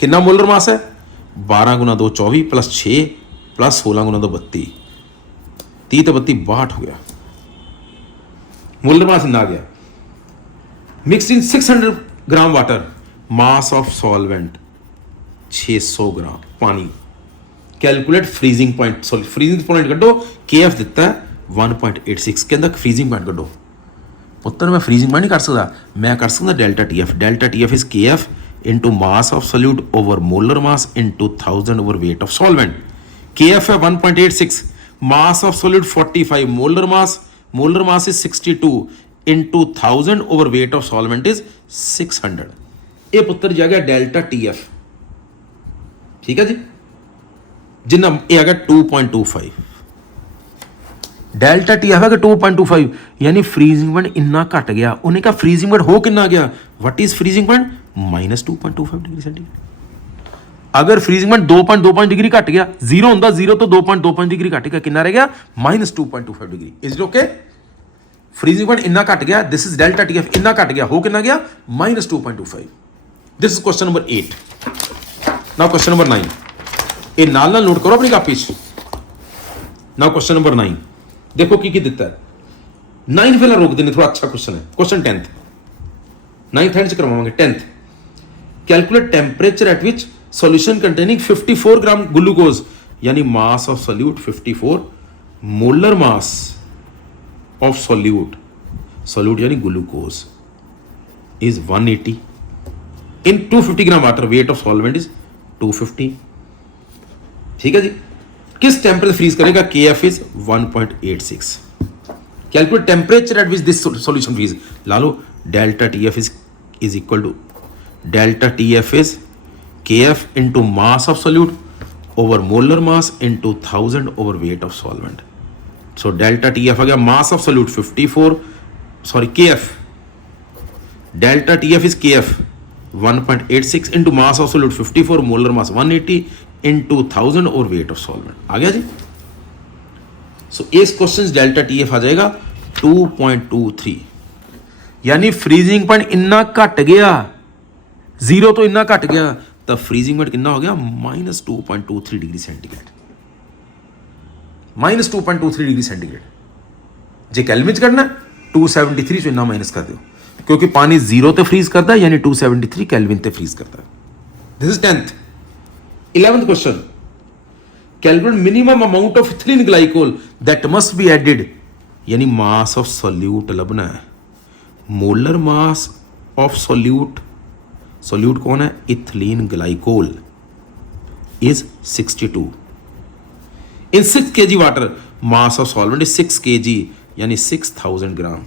कितना मोलर मास है? 12 × 2 24 + 6 + 16 × 2 32, 30 तो 32 62 हो गया। मोलर मास इतना आ गया। Mixed in 600 gram water, mass of solvent 600 gram पानी। Calculate freezing point, sorry freezing point कड्डो। KF दिता है 1.86 के अंदर फ्रीजिंग पॉइंट कड्डो। पुत्तर मैं फ्रीजिंग पॉइंट नहीं कर सकता, मैं कर सकता delta TF। Delta TF is KF into mass of solute over molar mass into 1000 over weight of solvent। KF है 1.86, mass of solute 45, molar mass is 62 into 1000 over weight of solvent is 600। ये पुत्र जी आ गया delta TF। ठीक है जी, जिन्ना ये आ गया 2.25। Delta T F है 2.25 यानी फ्रीजिंग पॉइंट इन्ना घट गया। उन्हें कहा फ्रीजिंग पॉइंट हो कितना गया, what is freezing point -2.25 degree centigrade. अगर फ्रीजिंग पॉइंट 2.25 डिग्री घट गया, जीरो होंदा, जीरो तो 2.25 डिग्री घट गया, कितना रह गया -2.25 degree. Is it okay? Freezing point इन्ना घट गया, this is delta T F, इन्ना घट गया, हो कितना गया -2.25। This is question number 8। Now question number 9, ये नाल नाल नोट करो अपनी कापी च। नाउ क्वेश्चन नंबर 9 देखो की दिता है। 9 फिलहाल रोक देने, थोड़ा अच्छा क्वेश्चन है। क्वेश्चन 10th 9th हैंड च करवाएंगे। 10th calculate temperature at which solution containing 54 gram glucose यानी mass of solute 54, molar mass of solute यानी glucose is 180 in 250 gram water, weight of solvent is 250। ठीक है जी। किस टेम्परेचर फ्रीज करेगा? K F is 1.86। Calculate temperature at which this solution freeze. ला लो delta T F is equal to delta T F is K F into mass of solute over molar mass into 1000 over weight of solvent. So delta T F आ गया mass of solute 54, sorry K F, delta T F is K F 1.86 into mass of solute 54, molar mass 180 into 1000 और wait of solvent. आ गया जी। सो इस question delta T F आ जाएगा 2.23 यानी freezing point इन्ना घट गया, जीरो तो इन्ना घट गया, तो फ्रीजिंग पॉइंट कितना हो गया -2.23 डिग्री सेंटीग्रेड। -2.23 degree centigrade. जे केल्विन च करना 273 चो इन्ना माइनस कर दो, क्योंकि पानी जीरो ते फ्रीज करता है यानी 273 केल्विन ते फ्रीज करता है। This is 10th। 11th question calculate minimum amount of ethylene glycol that must be added यानी मास ऑफ सॉल्यूट लबना है। मोलर मास ऑफ सॉल्यूट कौन है? Ethylene glycol is 62 in 6 kg water, mass of solvent is 6 kg यानी 6000 ग्राम।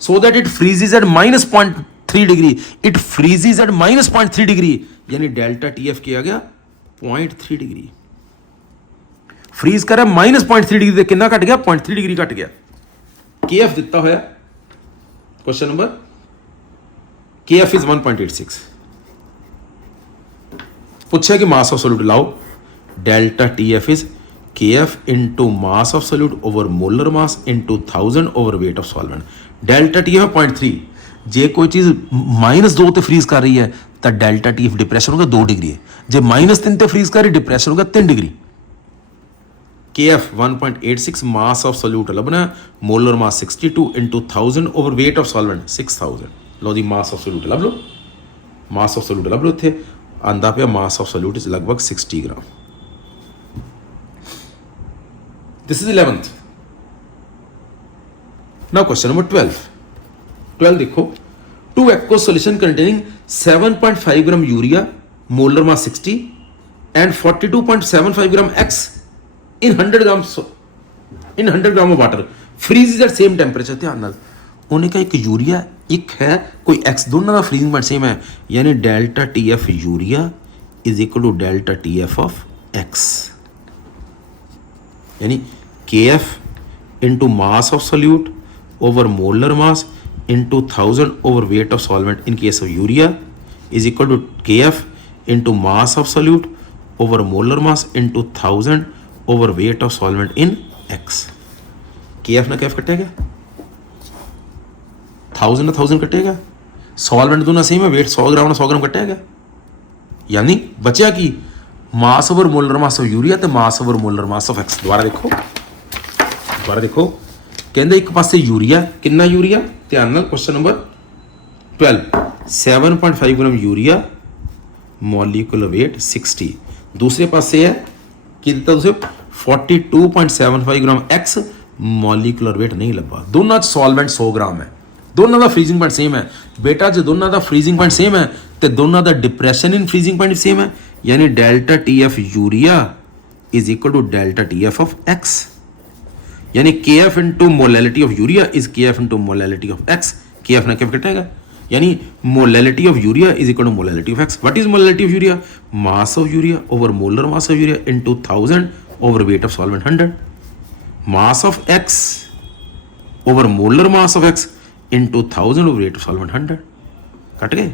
so that it freezes at -0.3 degree, it freezes at -0.3 degree यानी delta T F क्या आ गया 0.3 degree. Freeze करा -0.3 degree ते कितना घट गया 0.3 डिग्री घट गया। के एफ दिता होया क्वेश्चन नंबर, के एफ इज 1.86। पूछा कि मास ऑफ सॉल्यूट लाओ, delta T F is K F into mass of solute over molar mass into 1000 over weight of solvent. Delta T F 0.3, जे कोई चीज़ -2 ते फ्रीज कर रही है तो डेल्टा टी एफ डिप्रेशन होगा 2 डिग्री है, जे -3 ते फ्रीज कर रही डिप्रेशन होगा 3 degree. K F 1.86 mass of solute लबना, molar mass 62 into 1000 over weight of solvent 6000। लो जी मास ऑफ सॉल्यूट लब लो, मास ऑफ सॉल्यूट लब लो। इत्थे आंदा पिया मास ऑफ सॉल्यूट इज लगभग 60 gram. This is 11th। Now question number 12 देखो, 2 aqueous solution containing 7.5 gram urea, molar mass 60 and 42.75 gram X in 100 gram of water freeze at same temperature. ध्यान नाल उन्हें कहा एक यूरिया एक है, कोई एक्स, दोनों का फ्रीजिंग पॉइंट सेम है यानी delta T F urea is equal to delta T F of X यानी K F into mass of solute over molar mass into 1000 over weight of solvent in case of urea is equal to K F into mass of solute over molar mass into 1000 over weight of solvent in X. K F ना K F कटेगा, 1000 ना 1000 कटेगा, solvent दोनों same है, wait 100 ग्राम ना 100 ग्राम कटेगा, यानी बचा कि mass over molar mass of urea तो mass over molar mass of X. दोबारा देखो कहते एक पासे यूरिया, कितना यूरिया, ध्यान नाल question number 12 7.5 gram urea, molecular weight 60, दूसरे पासे है कि दिता तुझे 42.75 ग्राम एक्स, मॉलिक्यूलर वेट नहीं लगा। दोनों सॉल्वेंट 100 ग्राम है, दोनों का फ्रीजिंग पॉइंट सेम है बेटा। जो दोनों का फ्रीजिंग पॉइंट सेम है तो दोनों का depression in freezing point same है यानी delta T F urea is equal to delta T F of X यानी K F into molality of urea is K F into molality of X. K F ना K F कटेगा यानी molality of urea is equal to molality of X. What is molality of urea? Mass of urea over molar mass of urea into 1000 over weight of solvent 100। Mass of X over molar mass of X into 1000 over rate of solvent 100 cut गए।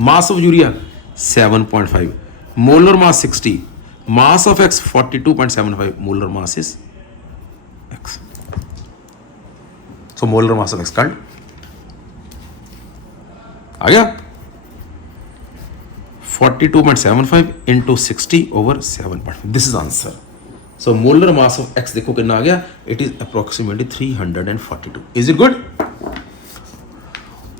Mass of urea 7.5, molar mass 60, mass of X 42.75, molar mass is X. So molar mass of X called आ गया 42.75 into 60 over 7.5, this is answer. So molar mass of X देखो कितना आ गया, it is approximately 342। Is it good?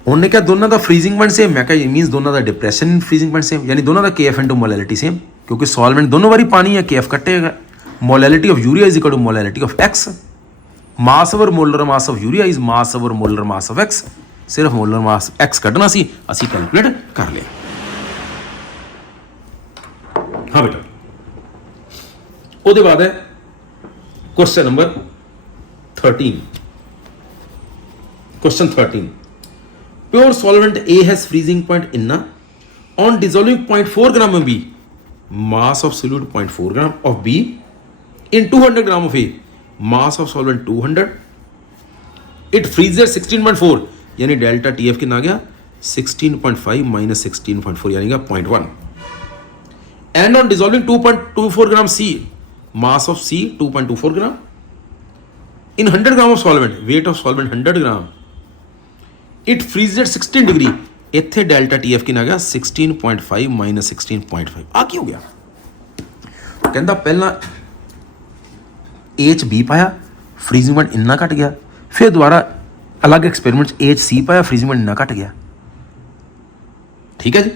उन्होंने क्या दोनों का फ्रीजिंग पॉइंट सेम, मैं क्या मीन्स दोनों का डिप्रेशन फ्रीजिंग पॉइंट सेम, यानी दोनों का केएफ इनटू मोलैलिटी सेम, क्योंकि सॉल्वेंट दोनों बारी पानी है, केएफ कटेगा। Molality of urea is equal to molality of X. Mass over molar mass of urea is mass over molar mass of X. सिर्फ मोलर मास एक्स कटना सी, असी कैलकुलेट कर लिया। हाँ बेटा, उसके बाद है question number 13। Question 13, pure solvent A has freezing point in on dissolving 0.4 gram of B, mass of solute 0.4 gram of B in 200 gram of A, mass of solvent 200, it freezes 16.4, यानी delta TF कितना आ गया 16.5 minus 16.4 यानी 0.1, and on dissolving 2.24 gram C, mass of C 2.24 gram in 100 gram of solvent, weight of solvent 100 gram, it freeze at 16 degree, इत्थे delta TF कितना गया 16.5 minus 16.5 आ की हो गया। कहता पहला HB पाया, फ्रीजिंग पॉइंट इन्ना घट गया, फिर दोबारा अलग एक्सपेरिमेंट HC पाया, फ्रीजिंग पॉइंट इन्ना घट गया। ठीक है जी।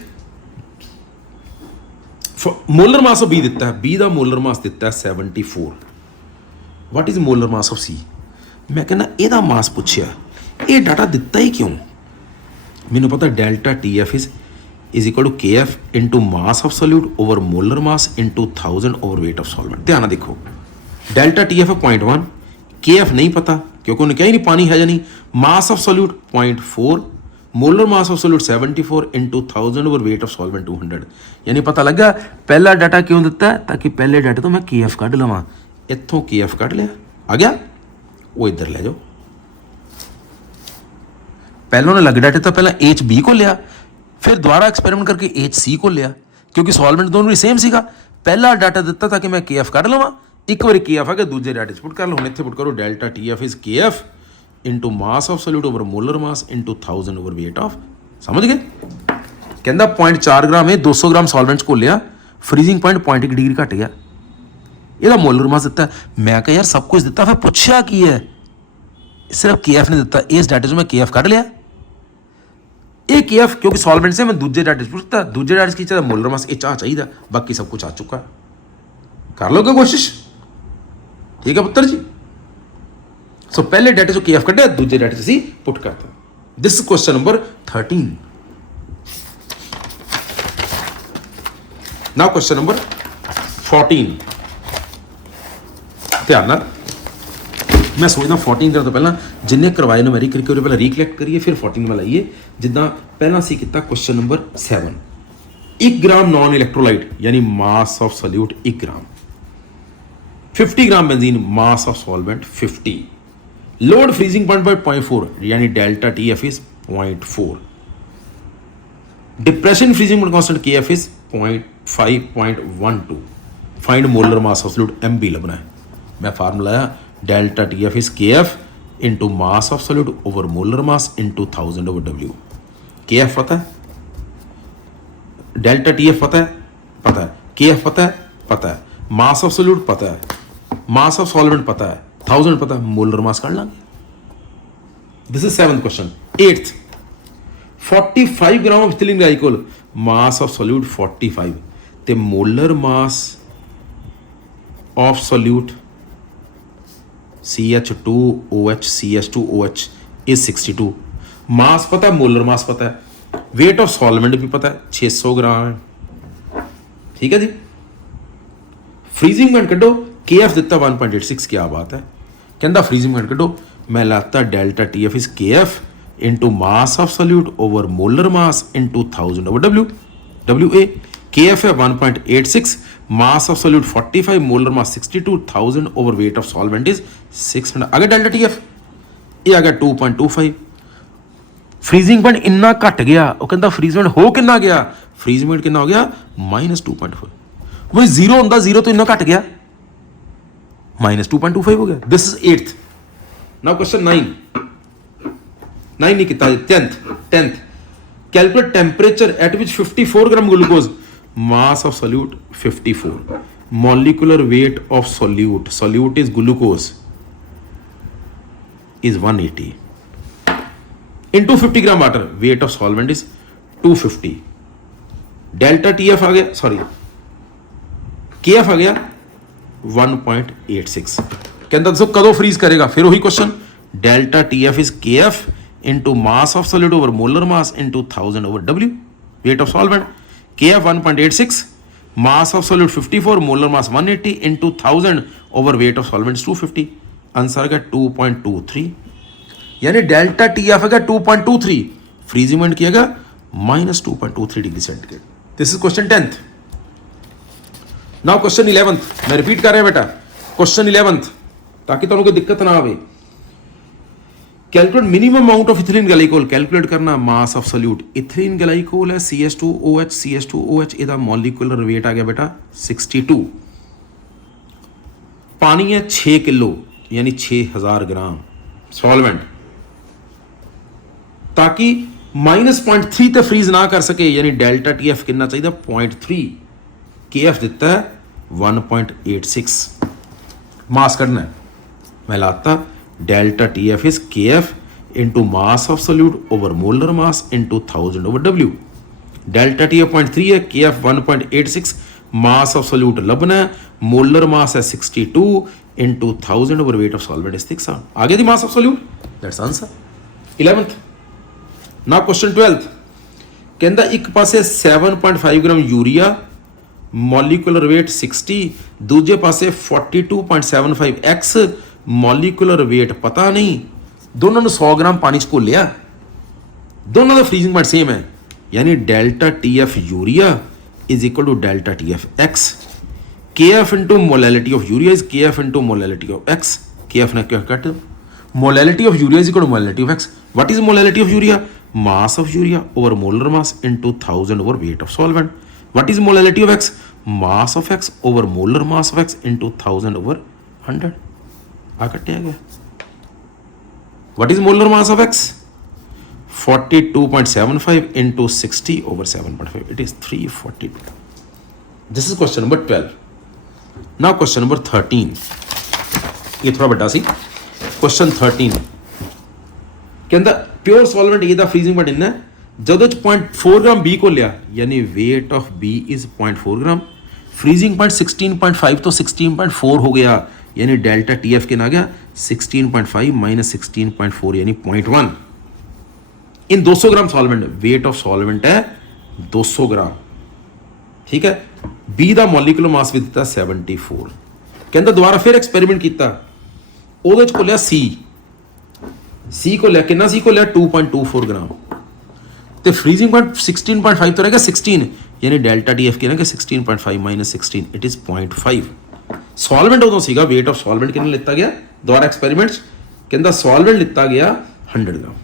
मोलर मास ऑफ B दिता है, B का मोलर मास दिता है 74। What is molar mass of C? मैं कहना ਇਹਦਾ मास पूछया, ये डाटा दिता ही क्यों? मैंने पता delta TF is equal to KF into mass of solute over molar mass into 1000 over weight of solvent. ध्यान ना देखो, डेल्टा TF है 0.1, KF नहीं पता क्योंकि उन्हें क्या ही नहीं पानी है या नहीं। मास of solute 0.4, molar mass of solute 74 into 1000 over weight of solvent 200, यानी पता लगा पहला डाटा क्यों दिता है, ताकि पहले डाटे तो मैं KF कढ़ लवां। इत्थों KF कढ़ लिया, आ गया, वो इधर ले जाओ। पहले उन्हें लग डाटे तो पहला HB को लिया, फिर दोबारा एक्सपेरिमेंट करके HC को लिया, क्योंकि सॉल्वेंट दोनों भी सेम सीगा। पहला डाटा दिता ताकि मैं KF कढ़ लवां, एक बार KF आ गया, दूजे डाटे पुट कर लो। हुण इत्थे पुट करो delta TF is KF into mass of solute over molar mass into 1000 over weight of, समझ गए? कहता 0.4 ग्राम है, 200 ग्राम सॉल्वेंट्स को लिया, फ्रीजिंग पॉइंट 0.1 डिग्री घट गया, ਇਹਦਾ मोलर मास दिता। मैं कहा यार सब कुछ दिता, फिर पूछा की है, सिर्फ KF ने दिता। इस डाटे में KF कढ़ लिया, ये KF क्योंकि सॉल्वेंट से मैं दूजे डाटे पूछता, दूजे डाटे की चाहिए मोलर मास, ये चाहिए, बाकी सब कुछ आ चुका है। कर लोगे कोशिश? ठीक है पुत्र जी। सो पहले डाटे से KF कढ़े, दूजे डाटे से पुट करता। This question number 13। Now question number 14। ध्यान ना, मैं सोचदा 14 करने तो पहला जिन्हें करवाए न्यूमेरिक करके पहले रिकलैक्ट करिए, फिर 14 वाला आइए। जिदा पहला सी किया क्वेश्चन नंबर 7, 1 ग्राम नॉन इलेक्ट्रोलाइट यानी mass of solute 1 gram, 50 gram benzene mass of solvent 50, load freezing point by 0.4 यानी delta TF is 0.4, depression freezing point constant KF is 0.5.12, find molar mass of solute MB लभना है। मैं formula है delta TF is KF into mass of solute over molar mass into 1000 over W। KF पता है, delta TF पता है, KF पता है, मास of solute पता है, मास ऑफ सॉल्वेंट पता है, 1000 पता है, मोलर मास कर लांगे। This is 7th question. 8th, 45 gram of ethylene glycol, mass of solute 45 ते molar mass of solute CH2OH CH2OH is 62। Mass पता है, मोलर मास पता है, वेट ऑफ सॉल्वेंट भी पता है 600 ग्राम है। ठीक है जी। फ्रीजिंग पॉइंट कड्डो, KF दिता 1.86, क्या बात है। कहता फ्रीजिंग पॉइंट कड्डो, मैं लाता delta TF is KF into mass of solute over molar mass into 1000 over WA। KF है 1.86, mass of solute 45, molar mass 62, 1000 over weight of solvent is 600। आगे डेल्टा TF ये आ गया 2.25। फ्रीजिंग पॉइंट इन्ना घट गया, वो कहता फ्रीजिंग पॉइंट हो कितना गया, फ्रीजिंग पॉइंट कितना हो गया -2.4। वही जीरो होंदा, जीरो तो इन्ना घट गया, -2.25 हो गया। This is 8th। Now question 9 नहीं कितना, 10th calculate temperature at which 54 gram glucose, mass of solute 54, molecular weight of solute is glucose is 180 into 50 gram water, weight of solvent is 250। Delta TF आ गया, sorry KF आ गया 1.86। कहता दसो कदों freeze करेगा, फिर वही question, delta TF is KF into mass of solid over molar mass into 1000 over W, weight of solvent, KF 1.86, mass of solid 54, molar mass 180 into 1000 over weight of solvent is 250। Answer है 2.23, यानी delta TF है 2.23, freezing point किया -2.23 degree centigrade. This is question 10th। Now question 11th, मैं repeat कर रहा बेटा, question 11th ताकि तुहानू कोई दिक्कत ना आवे। Calculate minimum amount of ethylene glycol, calculate करना mass of solute. Ethylene glycol है CH2OH, ਇਹਦਾ मॉलिक्यूलर वेट आ गया बेटा 62। पानी है 6 किलो यानी 6000 ग्राम सॉल्वेंट, ताकि -0.3 ते फ्रीज ना कर सके, यानी डेल्टा TF कितना चाहिए 0.3, KF दिता है 1.86। मास करना है, मैं लाता delta TF is KF into mass of solute over molar mass into 1000 over W। Delta TF 0.3 है, KF 1.86, मास ऑफ सोल्यूट लबना है, मोलर मास है 62 into 1000 over weight of solvent is 600। आगे the mass of solute, that's answer 11th। Now question 12th, कहता एक पासे 7.5 gram urea, molecular weight 60, दूजे पासे 42.75 x, मॉलिक्यूलर वेट पता नहीं, दोनों ने 100 ग्राम पानी च घोलिया, दोनों का फ्रीजिंग पॉइंट सेम है, यानी delta TF urea is equal to delta TF x। KF into molality of urea is KF into molality of x। KF ने क्या कट, molality of urea is equal to molality of x। What is molality of urea, mass of urea over molar mass into 1000 over weight of solvent. What is molality of x, mass of x over molar mass of x into 1000 over 100। आ कटिया गया। What is molar mass of x, 42.75 into 60 over 7.5, it is 342। This is question number 12। Now question number 13, ये थोड़ा बड़ा सी question 13 कहता pure solvent ये दा freezing point इन्ना है, जदों 0.4 ग्राम B को लिया, यानी weight of B is 0.4 gram, freezing point 16.5 तो 16.4 हो गया, यानी डेल्टा TF कितना आ गया 16.5 माइनस 16.4 यानी 0.1। इन 200 ग्राम सॉल्वेंट, वेट ऑफ सॉल्वेंट है 200 ग्राम, ठीक है। बी दा मॉलिक्यूलर मास भी दिता 74। कहता दोबारा फिर एक्सपेरिमेंट किया, ਉਹਦੇ ਚ ਕੋਲਿਆ सी को लिया कितना, सी को लिया 2.24 ग्राम, तो फ्रीजिंग पॉइंट 16.5 तो रहेगा 16, यानी डेल्टा TF कितना 16.5 माइनस 16 इट इज 0.5। सॉल्वेंट उदों सीगा, वेट ऑफ सॉल्वेंट कितना लिता गया, दोबारा एक्सपेरिमेंट्स कहता सॉल्वेंट लिता गया 100 ग्राम,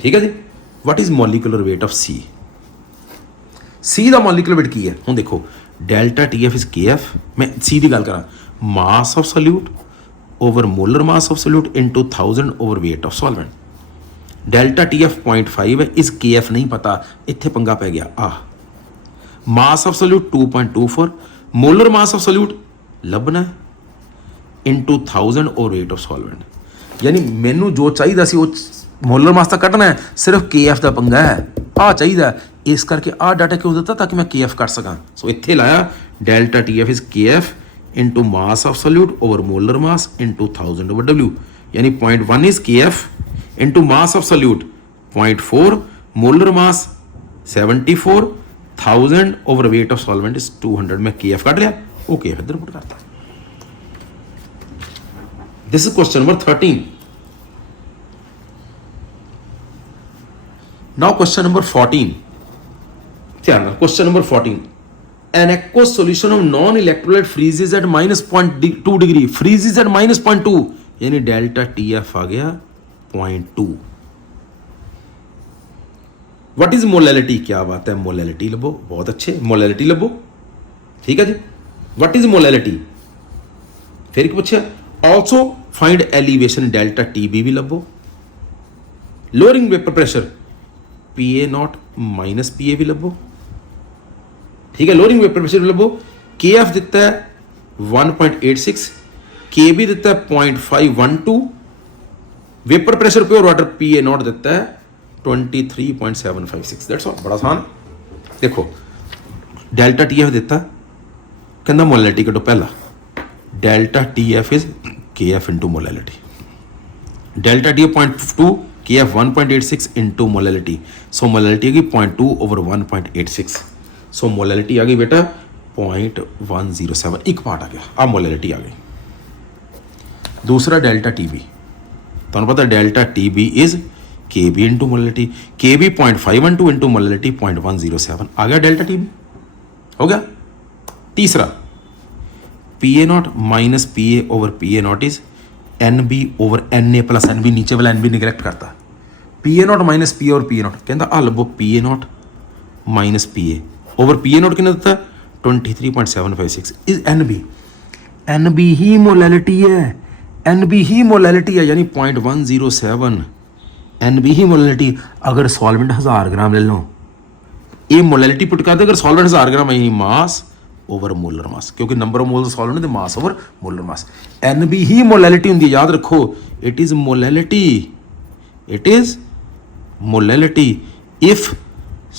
ठीक है जी। What is molecular weight of C दा मॉलिक्यूलर वेट की है, हुण देखो डेल्टा TF इज KF, मैं सी की गल करा, मास of solute over molar mass of solute into 1000 over weight of solvent. Delta TF 0.5 है, इस KF नहीं पता, इत्थे पंगा पै गया। Mass of solute 2.24, molar mass of solute लभना है into 1000 over weight of solvent, यानी मैनू जो चाहिए सी वो मोलर मास तक कटना है, सिर्फ KF का पंगा है, चाहिए, इस करके डाटा क्यों दिता ताकि मैं KF कर सका। सो इत्थे लाया delta TF is KF into mass of solute over molar mass into 1000 over W, यानी 0.1 is KF into mass of solute 0.4, molar mass 74, 1000 over weight of solvent is 200। मैं KF काट लिया, वो KF इधर पुट करता। This is question number 13। Now question number 14, ध्यान नाल question number 14 an aqueous solution of non electrolyte freezes at -0.2 degree freezes at -0.2 यानी delta TF आ गया 0.2 व्हाट इज मोलैलिटी क्या बात है मोलैलिटी लभो बहुत अच्छे मोलैलिटी लभो ठीक है जी व्हाट इज मोलैलिटी फिर पूछा also find elevation delta TB भी लभो lowering vapour pressure PA0 minus PA भी लभो ठीक है लोअरिंग वेपर प्रेशर भी लभो KF दिता है 1.86 KB दिता है 0.512 vapour pressure pure water PA0 दिता है 23.756 दैट्स ऑल बड़ा आसान देखो डेल्टा TF दिता कहना मोलैलिटी कटो पहला delta TF is KF into molality delta TF 0.2 KF 1.86 into molality so molality आ गई 0.2 ओवर 1.86 सो मोलैलिटी आ गई बेटा 0.107 एक पार्ट आ गया अब मोलैलिटी आ गई दूसरा डेल्टा TB तुहानू पता delta TB is KB into molality KB 0.512 into molality 0.107 आ गया डेल्टा TB हो गया तीसरा PA0 minus PA over PA0 is NB over NA plus NB नीचे वाला NB निगलेक्ट करता PA0 माइनस PA और PA0 कहता आ लभो PA0 minus PA over PA0 कितना देता 23.756 इज NB ही मोलैलिटी है NB ही मोलैलिटी है यानी 0.107 NB ही मोलैलिटी अगर सॉल्वेंट 1000 ग्राम ले लो ये मोलैलिटी पुट कर दे अगर सॉल्वेंट 1000 ग्राम यानी मास ओवर मोलर मास क्योंकि number of moles solvent they mass over molar mass NB he molality होंदी है याद रखो it is molality if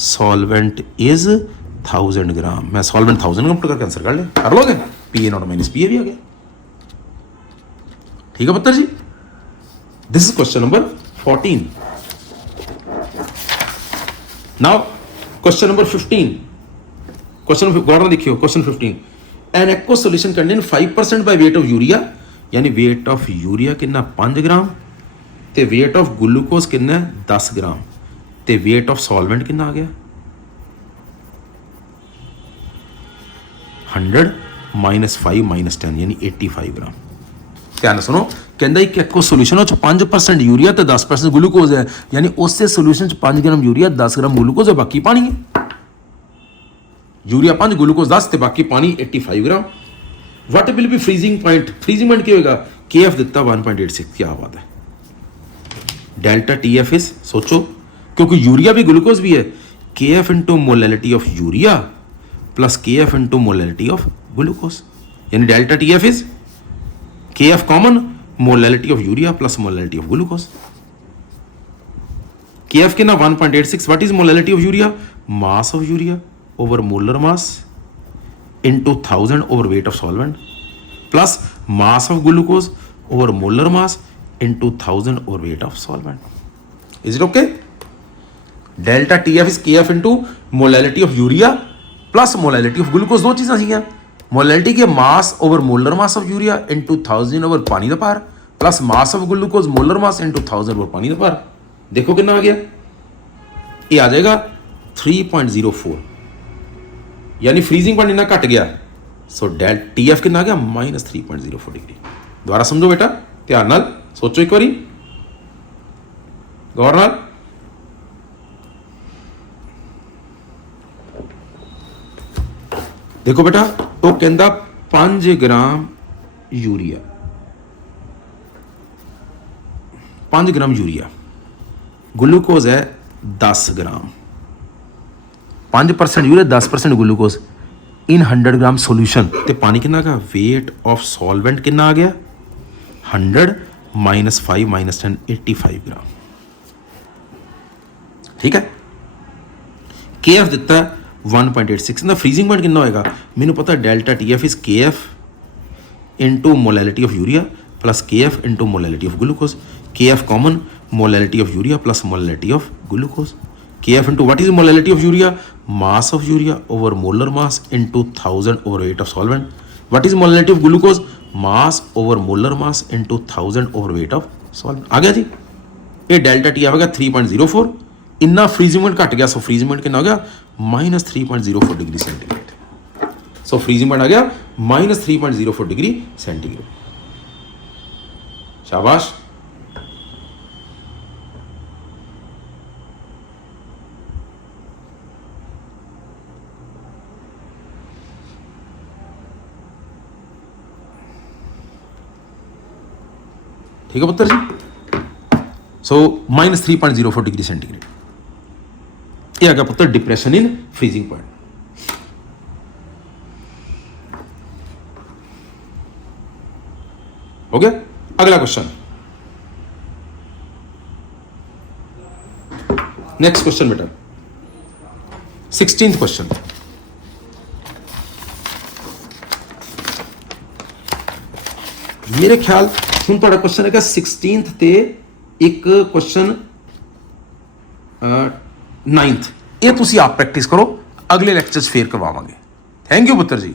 solvent is 1000 ग्राम मैं सॉल्वेंट 1000 ग्राम पुट करके आंसर कर ले कर लोगे PA0 माइनस PA भी आ गया ठीक है पुत्र जी this is question number 14 now question number 15 question गौर देखियो question 15 an aqueous solution contain 5% by weight of urea यानी वेट ऑफ यूरिया कितना 5 ग्राम ते वेट ऑफ ग्लूकोज कितना 10 ग्राम ते वेट ऑफ सॉल्वेंट कितना आ गया 100 माइनस 5 माइनस 10 यानी 85 ग्राम ध्यान सुनो कहता एक एक्वस सोल्यूशन 5% यूरिया तो 10% ग्लूकोज है यानी उससे solution 5 gram urea 10 gram glucose है बाकी पानी है यूरिया 5 ग्लूकोज 10 ते बाकी पानी 85 gram what will be freezing point क्या होगा KF दिता 1.86 क्या बात है डेल्टा TF इज सोचो क्योंकि यूरिया भी ग्लूकोज भी है KF into molality of urea plus KF into molality of glucose यानी delta TF is KF common molality of urea plus molality of glucose KF कितना 1.86 what is molality of urea mass of urea over molar mass into 1000 over weight of solvent plus mass of glucose over molar mass into 1000 over weight of solvent is it okay delta TF is KF into molality of urea plus molality of glucose दो चीज़ें सीखियाँ molality के mass over molar mass of urea into 1000 over पानी का पार plus mass of glucose molar mass into 1000 over पानी का पार देखो कितना आ गया ये आ जाएगा 3.04 यानी फ्रीजिंग पॉइंट इतना घट गया सो डेल TF कितना आ गया -3.04 डिग्री दोबारा समझो बेटा ध्यान नाल सोचो एक बारी गौर नाल देखो बेटा वो कहता 5 gram urea 5 gram urea glucose है 10 ग्राम 5% urea 10% glucose in 100 gram solution ते पानी कितना का वेट ऑफ सॉल्वेंट कितना आ गया 100 माइनस 5 माइनस 10 85 ग्राम ठीक है KF दिता 1.86 ना फ्रीजिंग पॉइंट कितना होएगा मैंने पता delta TF is KF into molality of urea plus KF into molality of glucose KF common molality of urea plus molality of glucose KF into what is the molality of urea? Mass of urea over molar mass into 1000 over weight of solvent. What is molality of glucose? Mass over molar mass into 1000 over weight of solvent. आ गया जी ये delta T आएगा 3.04 इन्ना freezing point घट गया, सो freezing point कितना हो गया -3.04 degree centigrade. सो freezing point आ गया -3.04 डिग्री सेंटीग्रेड। शाबाश। ठीक है पुत्र जी। सो -3.04 डिग्री सेंटीग्रेड ये आ गया पुत्र डिप्रेशन इन फ्रीजिंग पॉइंट। हो गया। अगला क्वेश्चन, नेक्स्ट क्वेश्चन बेटा 16th क्वेश्चन। मेरे ख्याल ਹੁਣ ਤੁਹਾਡਾ क्वेश्चन है 16th ਤੇ एक क्वेश्चन 9th, ਇਹ ਤੁਸੀਂ ਆਪ ਪ੍ਰੈਕਟਿਸ ਕਰੋ, ਅਗਲੇ ਲੈਕਚਰ 'ਚ ਫੇਰ ਕਰਵਾਵਾਂਗੇ। थैंक यू पुत्र जी।